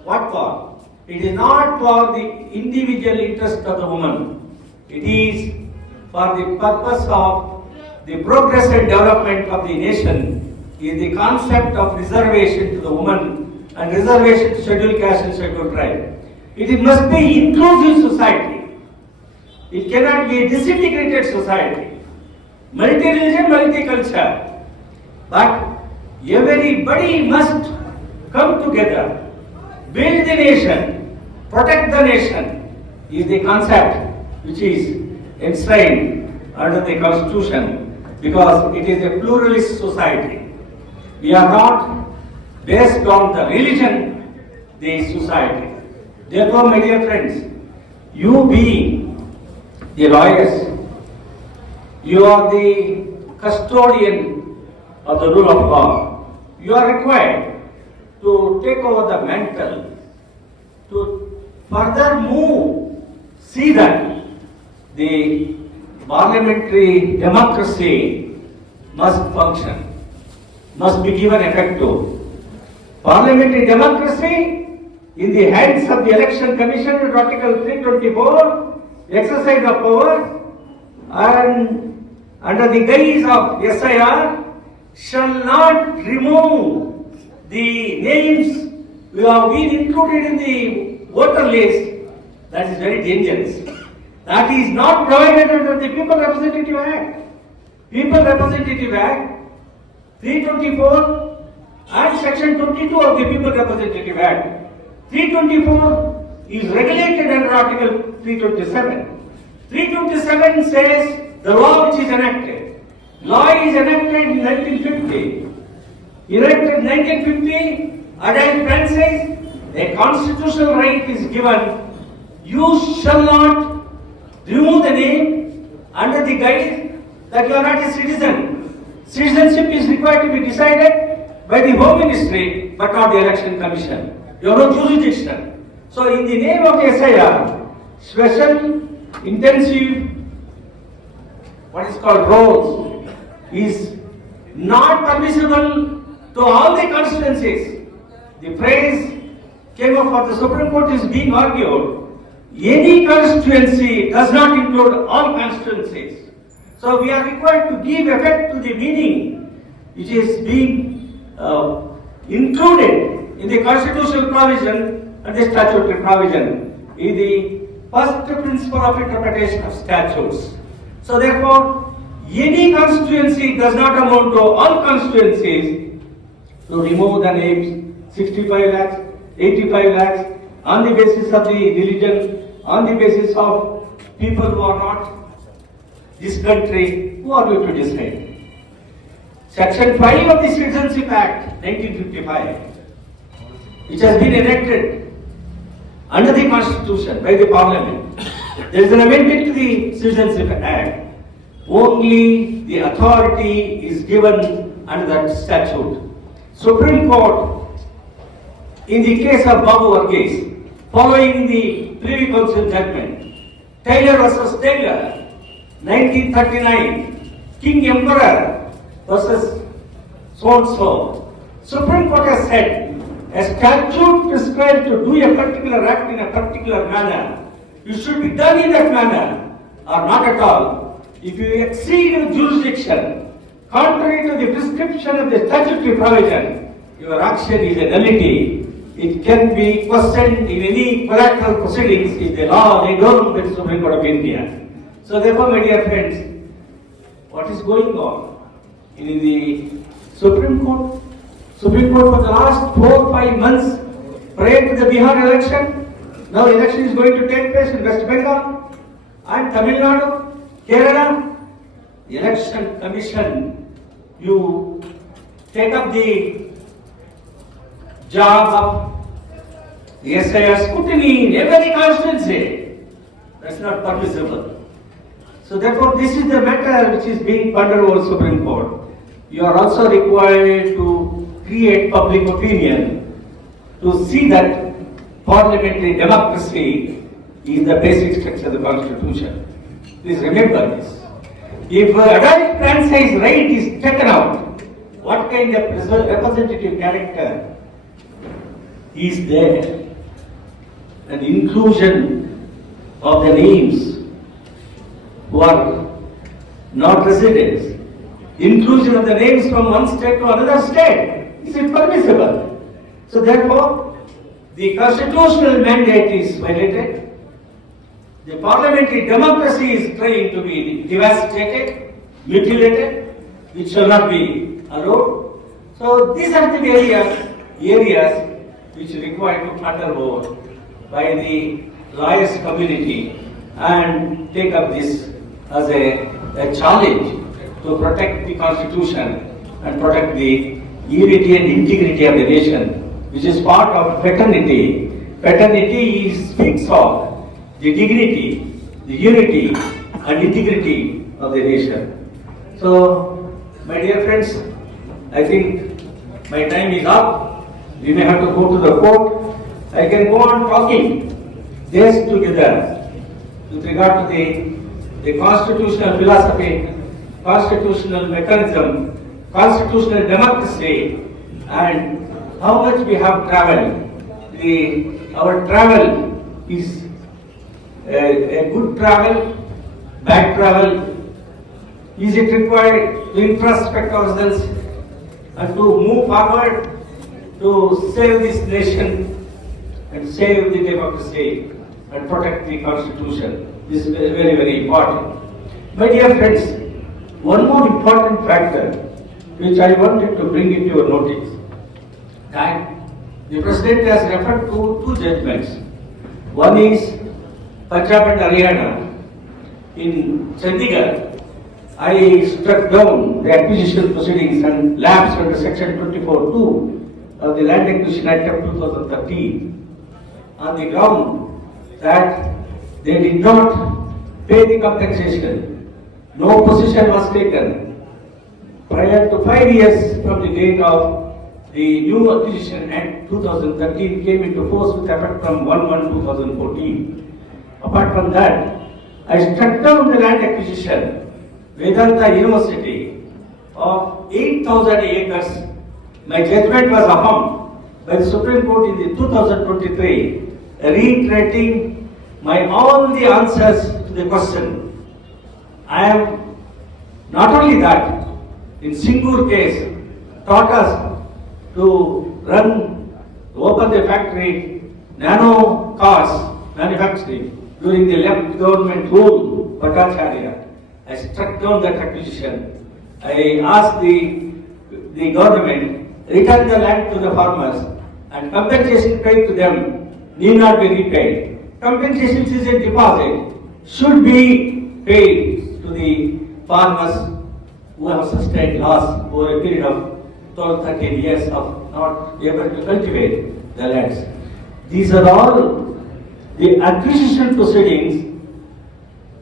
What for? It is not for the individual interest of the woman. It is for the purpose of the progress and development of the nation. Is the concept of reservation to the woman and reservation to scheduled caste and scheduled tribe. It must be inclusive society. It cannot be a disintegrated society. Multi-religion, multi-culture. But everybody must come together, build the nation, protect the nation, is the concept which is enshrined under the Constitution, because it is a pluralist society. We are not based on the religion, the society. Therefore, my dear friends, you being the lawyers, you are the custodian of the rule of law. You are required to take over the mantle, to further move, see that the parliamentary democracy must function, must be given effect to. Parliamentary democracy in the hands of the Election Commission under Article 324, exercise of power and under the guise of SIR shall not remove the names who have been included in the voter list. That is very dangerous. That is not provided under the People Representative Act. People Representative Act 324 and Section 22 of the People Representative Act. 324 is regulated under Article 327. 327 says the law which is enacted. Law is enacted in 1950. Enacted 1950, adult franchise, a constitutional right is given, you shall not remove the name under the guise that you are not a citizen. Citizenship is required to be decided by the Home Ministry, but not the Election Commission. You have no jurisdiction. So in the name of SIR, special intensive what is called roles is not permissible to all the constituencies. The phrase came up for the Supreme Court is being argued. Any constituency does not include all constituencies. So we are required to give effect to the meaning which is being included in the constitutional provision and the statutory provision in the first principle of interpretation of statutes. So therefore, any constituency does not amount to all constituencies to remove the names 65 lakhs, 85 lakhs on the basis of the religion, on the basis of people who are not this country, who are going to decide? Section 5 of the Citizenship Act 1955, which has been enacted under the Constitution by the Parliament. There is an amendment to the Citizenship Act. Only the authority is given under that statute. Supreme Court, in the case of Babu Varghese, following the Privy Council judgment, Taylor versus Taylor, 1939, King Emperor versus so-and-so. Supreme Court has said, a statute prescribed to do a particular act in a particular manner, it should be done in that manner, or not at all. If you exceed your jurisdiction, contrary to the prescription of the statutory provision, your action is a nullity. It can be questioned in any collateral proceedings if the law laid down by the Supreme Court of India. So therefore, my dear friends, what is going on in the Supreme Court? Supreme Court for the last 4 or 5 months prior to the Bihar election, now election is going to take place in West Bengal and Tamil Nadu, Kerala. The Election Commission, you take up the job of the SIR scrutiny in every constituency. That's not permissible. So therefore, this is the matter which is being pondered over Supreme Court. You are also required to create public opinion to see that parliamentary democracy is the basic structure of the Constitution. Please remember this. If adult franchise right is taken out, what kind of representative character is there? An inclusion of the names who are not residents, inclusion of the names from one state to another state, is it permissible? So therefore, the constitutional mandate is violated. The parliamentary democracy is trying to be devastated, mutilated, which shall not be allowed. So these are the areas which require to ponder over by the lawyers community and take up this as a challenge to protect the Constitution and protect the unity and integrity of the nation, which is part of fraternity. Fraternity speaks of the dignity, the unity and integrity of the nation. So, my dear friends, I think my time is up. We may have to go to the court. I can go on talking days together with regard to the constitutional philosophy, constitutional mechanism, constitutional democracy, and how much we have traveled. Our travel is a good travel, bad travel. Is it required to introspect ourselves and to move forward to save this nation and save the democracy and protect the Constitution? This is very, very important. My dear friends, one more important factor which I wanted to bring into your notice, that the President has referred to 2 judgments. One is Punjab and Haryana. In Chandigarh, I struck down the acquisition proceedings and lapsed under Section 24(2) of the Land Acquisition Act of 2013. on the ground that they did not pay the compensation. No position was taken. Prior to 5 years from the date of the new acquisition Act 2013 came into force with effect from 1/1/2014. Apart from that, I struck down the land acquisition Vedanta University of 8,000 acres. My judgment was affirmed by the Supreme Court in the 2023, reiterating my all the answers to the question. I am not only that, in Singur case, taught us to open the factory, nano cars manufacturing during the left government rule, Bhattacharya. I struck down that acquisition. I asked the government, return the land to the farmers and compensation paid to them need not be repaid. Compensation is a deposit, should be paid to the farmers who have sustained loss over a period of 12-13 years of not able to cultivate the lands. These are all the acquisition proceedings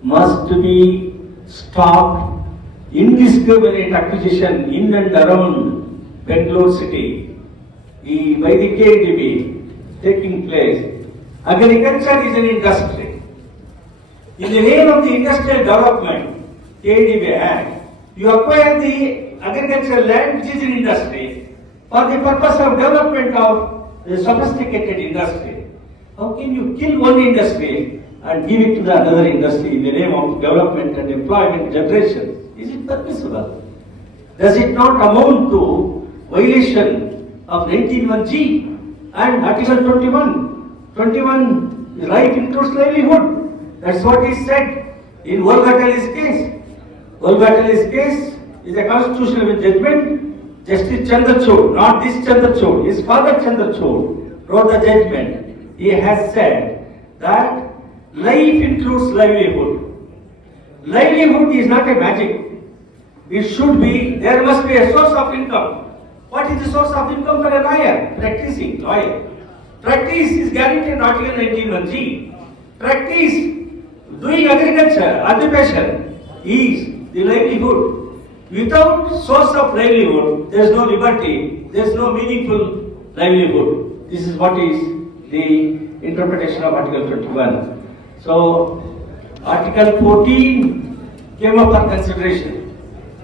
must be stopped. Indiscriminate acquisition in and around Bangalore city by the KAAB taking place. Agriculture is an industry. In the name of the industrial development, KAAB Act, you acquire the agricultural land which is an industry for the purpose of development of a sophisticated industry. How can you kill one industry and give it to the another industry in the name of development and employment generation? Is it permissible? Does it not amount to violation of 19(1)(g) and Article 21? 21, right includes livelihood. That's what is said in Gowda's case. Gowda's case is a constitutional judgment. Justice Chandrachud, not this Chandrachud, his father Chandrachud wrote the judgment. He has said that life includes livelihood. Livelihood is not a magic. It should be, there must be a source of income. What is the source of income for a lawyer? Practicing lawyer. Practice is guaranteed in Article 19(1)(g). Practice, doing agriculture, occupation is the livelihood. Without source of livelihood, there is no liberty, there is no meaningful livelihood. This is what is the interpretation of Article 21. So, Article 14 came up for consideration.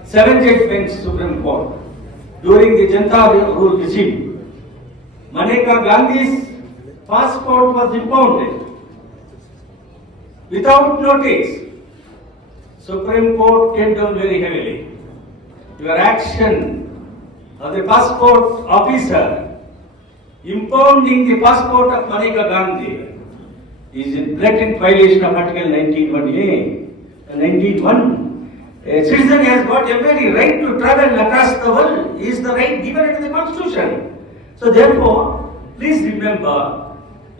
7-judge bench Supreme Court during the Janata rule regime. Maneka Gandhi's passport was impounded without notice. Supreme Court came down very heavily. Your action of the passport officer impounding the passport of Maneka Gandhi is in blatant violation of Article 19(1)(a) and 19(1). A citizen has got every right to travel across the world. Is the right given in the Constitution. So therefore, please remember,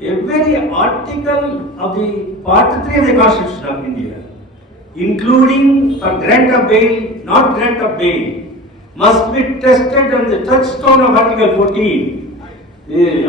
every article of the Part 3 of the Constitution of India, including for grant of bail, not grant of bail, must be tested on the touchstone of Article 14.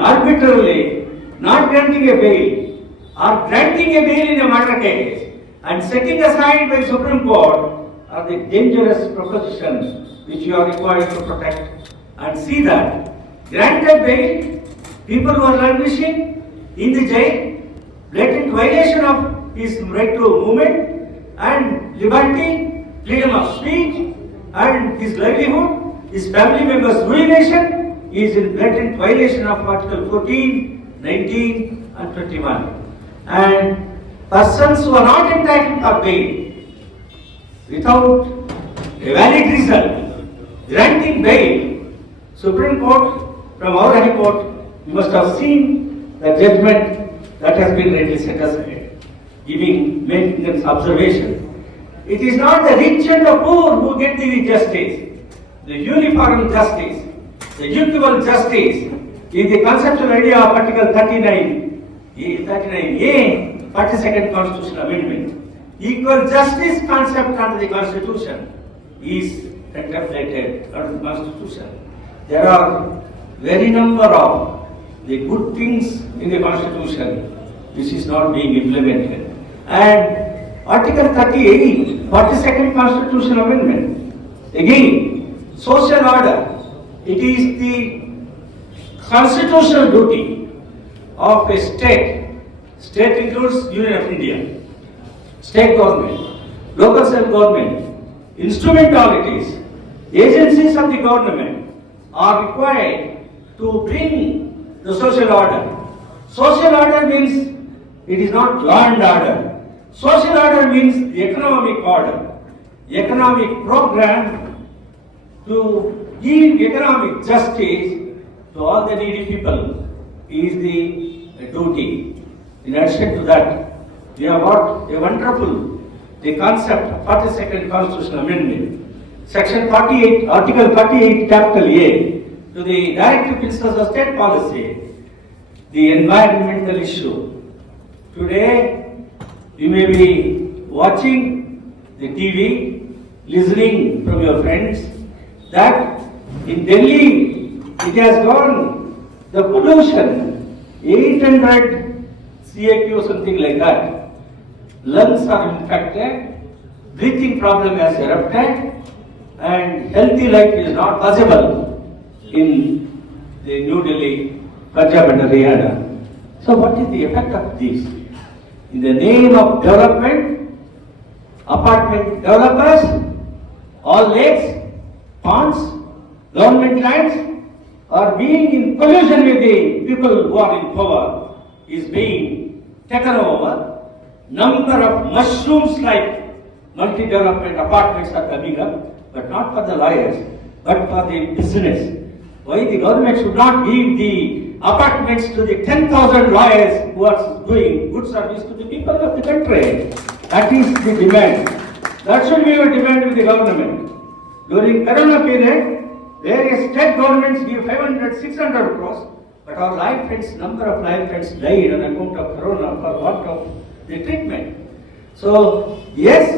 Arbitrarily, not granting a bail or granting a bail in a murder case and setting aside by the Supreme Court are the dangerous propositions which you are required to protect. And see that granted bail, people who are languishing in the jail, blatant violation of his right to movement and liberty, freedom of speech and his livelihood, his family members' ruination is in blatant violation of Article 14, 19 and 21. And persons who are not entitled for bail without a valid reason granting bail, Supreme Court from our High Court, you must have seen the judgment that has been readily set aside, making this observation. It is not the rich and the poor who get the justice. The uniform justice, the equitable justice is the conceptual idea of Article 39A, 42nd Constitutional Amendment. Equal justice concept under the Constitution is contemplated under the Constitution. There are very number of the good things in the constitution which is not being implemented. And Article 38, 42nd Constitution Amendment, again, social order. It is the constitutional duty of a state. State includes Union of India, state government, local self-government, instrumentalities, agencies of the government are required to bring the social order. Social order means it is not law and order. Social order means the economic order, economic program to give economic justice to all the needy people is the duty. In addition to that, we have got a wonderful, the concept of 42nd Constitutional Amendment. Section 48, Article 48, capital A, to the directive principles of state policy, the environmental issue. Today, you may be watching the TV, listening from your friends, that in Delhi, it has gone, the pollution, 800 CAQ, something like that. Lungs are infected, breathing problem has erupted, and healthy life is not possible in the New Delhi, Punjab and Haryana. So what is the effect of this? In the name of development, apartment developers, all lakes, ponds, government lands are being in collusion with the people who are in power, is being taken over. Number of mushrooms like multi-development apartments are coming up, but not for the lawyers, but for the business. Why the government should not give the apartments to the 10,000 lawyers who are doing good service to the people of the country? That is the demand. That should be a demand with the government. During Corona period, various state governments give 500, 600 crores, but our life friends, number of life friends died on account of Corona for want of the treatment. So, yes,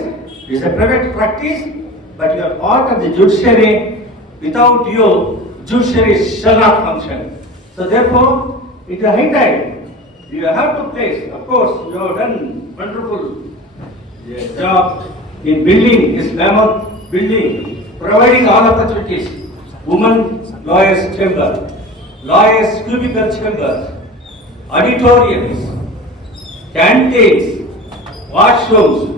it is a private practice, but you are part of the judiciary. Without you, judiciary shall not function. So therefore, it is a high time. You have to place, of course, you have done wonderful job in building this mammoth building, providing all opportunities. Women lawyers chamber, lawyers cubicle chambers, auditoriums, canteens, washrooms.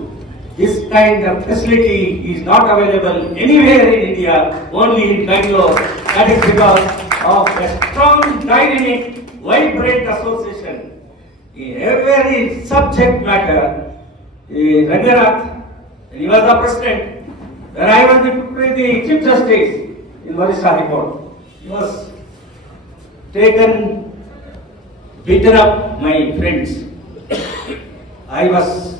This kind of facility is not available anywhere in India, only in Bangalore. That is because of a strong, dynamic, vibrant association. In every subject matter, Ranganath, he was the president, when I was the Chief Justice in Orissa High Court, he was taken, beaten up, my friends. I was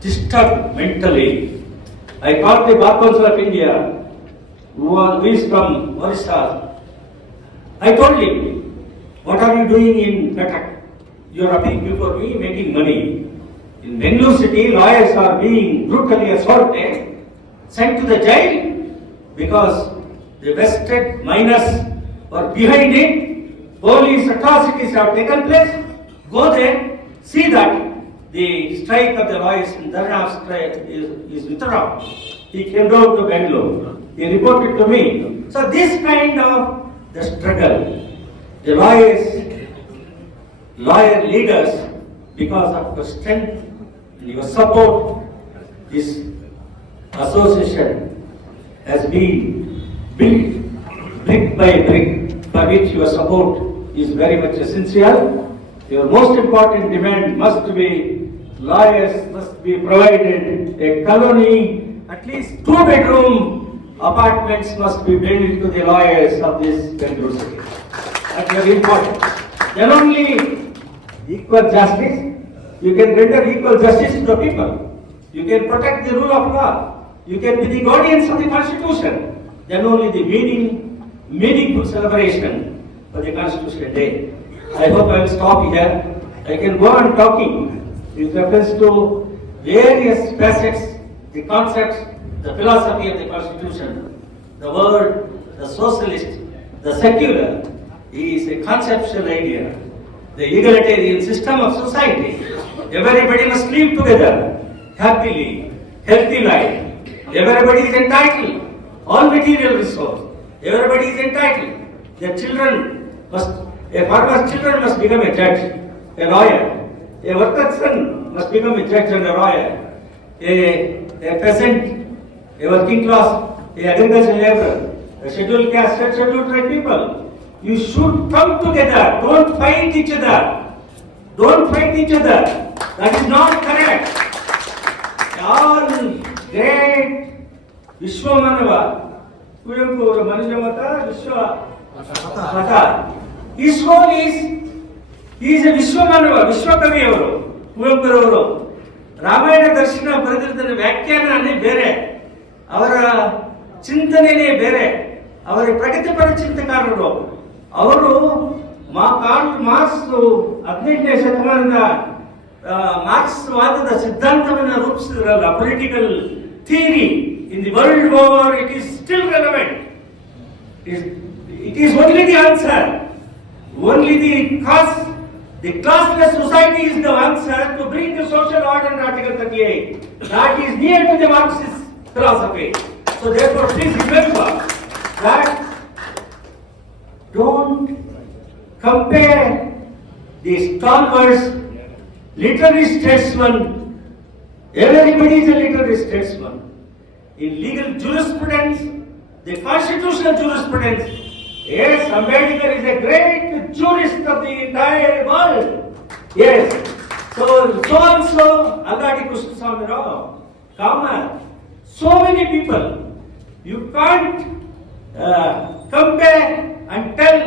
disturbed mentally. I called the Bar Council of India, who is from Orissa. I told him, what are you doing in Cuttack? You are appearing before me, making money. In Bangalore city, lawyers are being brutally assaulted, sent to the jail because the vested minors were behind it. Police atrocities have taken place. Go there, see that the strike of the lawyers in Dharna strike is withdrawn. He came down to Bangalore. He reported to me. So this kind of the struggle, the lawyer leaders, because of the strength and your support, this association has been built brick by brick, for which your support is very much essential. Your most important demand must be lawyers must be provided a colony, at least 2-bedroom apartments must be built to the lawyers of this Bangalore city. That's very important. Then only equal justice, you can render equal justice to the people. You can protect the rule of law. You can be the guardians of the Constitution. Then only the meaningful celebration for the Constitution Day. I hope I will stop here. I can go on talking with reference to various facets, the concepts, the philosophy of the Constitution, the word, the socialist, the secular, is a conceptual idea. The egalitarian system of society. Everybody must live together, happily, healthy life. Everybody is entitled, all material resource. Everybody is entitled. A farmer's children must become a judge, a lawyer. A worker's son must become a judge and a lawyer. A peasant, a working class, a agricultural laborer, a scheduled caste, a scheduled tribe people. You should come together. Don't fight each other. Don't fight each other. That is not correct. All great Vishwamanava, Kuyampu, Manujamata, Vishwamata. His role is, he is a Vishwamanava, Vishwakavi ಅವರು, ಕುವೆಂಪುರವರು. ರಾಮಾಯಣ ದರ್ಶನ ಬರೆದಿರ್ತಾರೆ, ವ್ಯಾಖ್ಯಾನನೇ ಬೇರೆ, ಅವರ ಚಿಂತನೆನೇ ಬೇರೆ, ಅವರ ಪ್ರಗತಿಪರ ಚಿಂತಕರು. ಅವರು ಕಾರ್ಲ್ ಮಾರ್ಕ್ಸ್ 18ನೇ ಶತಮಾನದ ಮಾರ್ಕ್ಸ್ ವಾದದ ಸಿದ್ಧಾಂತವನ್ನು ರೂಪಿಸಿದ್ರಲ್ಲ, political theory. In the world war, it is still relevant. It is only the answer. Only the classless society is the answer to bring the social order in Article 38. That is near to the Marxist philosophy. So therefore, please remember that don't compare the stalwarts, literary statesman. Everybody is a literary statesman. In legal jurisprudence, the constitutional jurisprudence, yes, Ambedkar is a great jurist of the entire world. Yes. So also, Alladi Kushnaswamy Rao, Kama, so many people. You can't compare and tell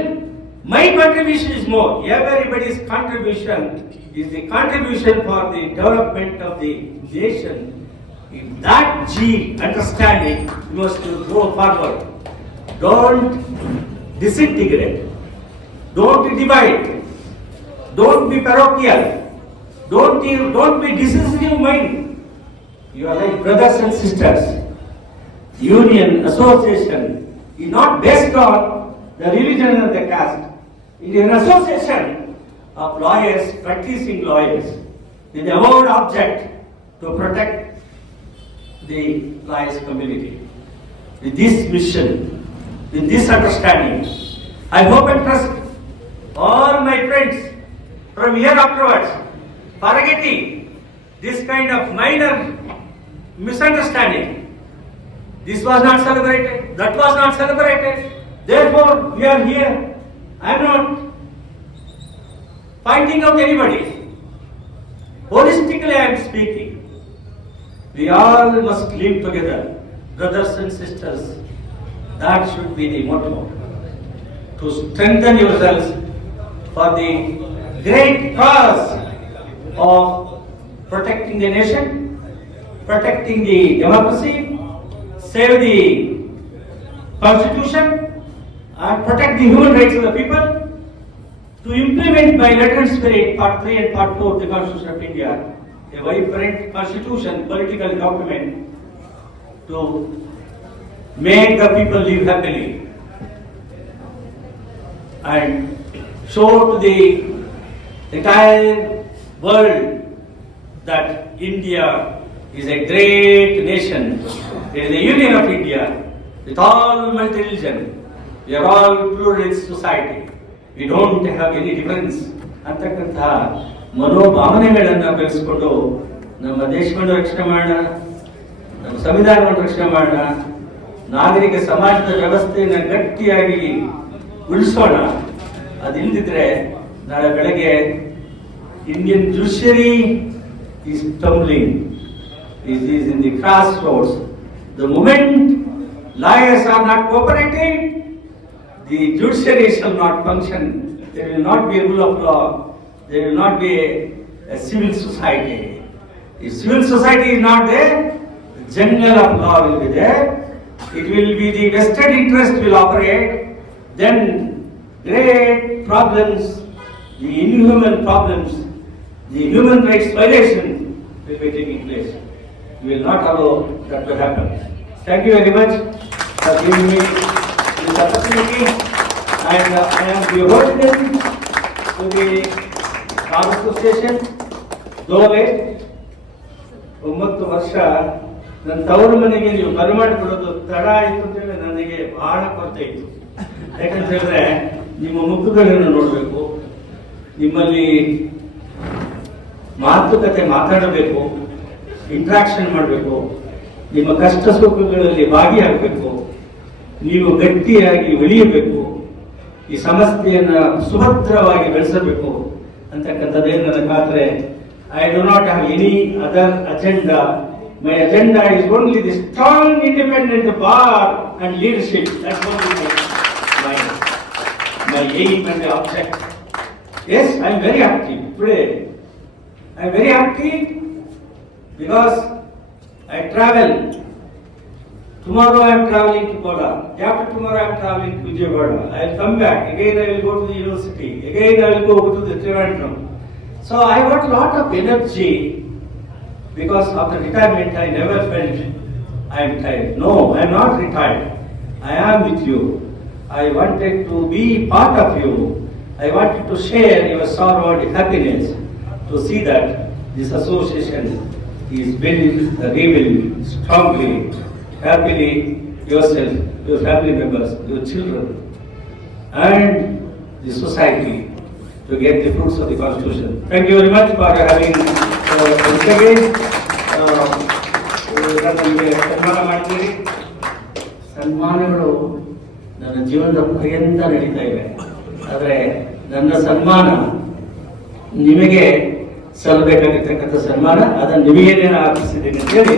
my contribution is more. Everybody's contribution is the contribution for the development of the nation. In that understanding, you must go forward. Don't disintegrate. Don't divide. Don't be parochial. Don't be decisive mind. You are like brothers and sisters. Union, association is not based on the religion and the caste. It is an association of lawyers, practicing lawyers, with the avowed object to protect the lawyers community. With this mission, with this understanding, I hope and trust all my friends from here afterwards, forgetting this kind of minor misunderstanding. This was not celebrated, that was not celebrated. Therefore, we are here. I am not pointing out anybody. Holistically, I am speaking. We all must live together, brothers and sisters. That should be the motto. To strengthen yourselves for the great cause of protecting the nation, protecting the democracy, save the constitution, and protect the human rights of the people, to implement by letter and spirit Part 3 and Part 4 of the Constitution of India, a vibrant constitution, political document, to make the people live happily and show to the entire world that India is a great nation. It is the union of India with all multi-religion. We are all pluralist society. We don't have any difference. ಅಂತಕ್ಕಂತಹ ಮನೋಭಾವನೆಗಳನ್ನು ಬೆಳೆಸ್ಕೊಂಡು ನಮ್ಮ ದೇಶವನ್ನು ರಕ್ಷಣೆ ಮಾಡೋಣ, ನಮ್ಮ ಸಂವಿಧಾನವನ್ನು ರಕ್ಷಣೆ ಮಾಡೋಣ, ನಾಗರಿಕ ಸಮಾಜದ ವ್ಯವಸ್ಥೆಯನ್ನು ಗಟ್ಟಿಯಾಗಿ ಉಳಿಸೋಣ. ಅದಿಲ್ಲದಿದ್ರೆ ನಾಳೆ ಬೆಳಗ್ಗೆ Indian judiciary is tumbling, is in the crossroads. The moment lawyers are not cooperating, the judiciary shall not function. There will not be a rule of law. There will not be a civil society. If civil society is not there, the jungle of law will be there. It will be the vested interest will operate. Then great problems, the inhuman problems, the human rights violation will be taking place. We will not allow that to happen. Thank you very much for giving me this opportunity. And I am devoted to the Bar Association. Gowda 9 ವರ್ಷ ನನ್ನ ತವರು ಮನೆಗೆ ನೀವು ಬರಮಾಡಿಕೊಡೋದು ತಡ ಆಯಿತು ಅಂತೇಳಿ ನನಗೆ ಬಹಳ ಕೊರತೆ ಇತ್ತು. ಯಾಕಂತ ಹೇಳಿದ್ರೆ ನಿಮ್ಮ ಮುಖಗಳನ್ನು ನೋಡಬೇಕು, ನಿಮ್ಮಲ್ಲಿ ಮಾತುಕತೆ ಮಾತಾಡಬೇಕು, ಇಂಟ್ರಾಕ್ಷನ್ ಮಾಡಬೇಕು, ನಿಮ್ಮ ಕಷ್ಟ ಸುಖಗಳಲ್ಲಿ ಭಾಗಿಯಾಗಬೇಕು, ನೀವು ಗಟ್ಟಿಯಾಗಿ ಬೆಳೆಯಬೇಕು, ಈ ಸಂಸ್ಥೆಯನ್ನು ಸುಭದ್ರವಾಗಿ ಬೆಳೆಸಬೇಕು ಅಂತಕ್ಕಂಥದ್ದೇ ನನ್ನ ಖಾತ್ರೆ. I do not have any other agenda. My agenda is only the strong independent bar and leadership. That's only my aim and the object. Yes, I am very happy today. I am very happy because I travel. Tomorrow I am traveling to Gowda. After tomorrow I am traveling to Gowda. I will come back. Again I will go to the university. Again I will go to the Trivandrum. So I got a lot of energy because after retirement I never felt I am tired. No, I am not retired. I am with you. I wanted to be part of you. I wanted to share your sorrow and happiness, to see that this association is built, rebuilt strongly, happily, yourself, your family members, your children, and the society to get the fruits of the Constitution. Thank you very much for having once again ನನಗೆ ಸನ್ಮಾನ ಮಾಡ್ತೀರಿ. ಸನ್ಮಾನಗಳು ನನ್ನ ಜೀವನದ ಪರ್ಯಂತ ನಡೀತಾ ಇವೆ. ಆದರೆ ನನ್ನ ಸನ್ಮಾನ ನಿಮಗೆ ಸಲ್ಲಬೇಕಾಗಿರ್ತಕ್ಕಂಥ ಸನ್ಮಾನ, ಅದನ್ನು ನಿಮಗೇನೇ ಅರ್ಪಿಸಿದ್ದೀನಿ ಅಂತ ಹೇಳಿ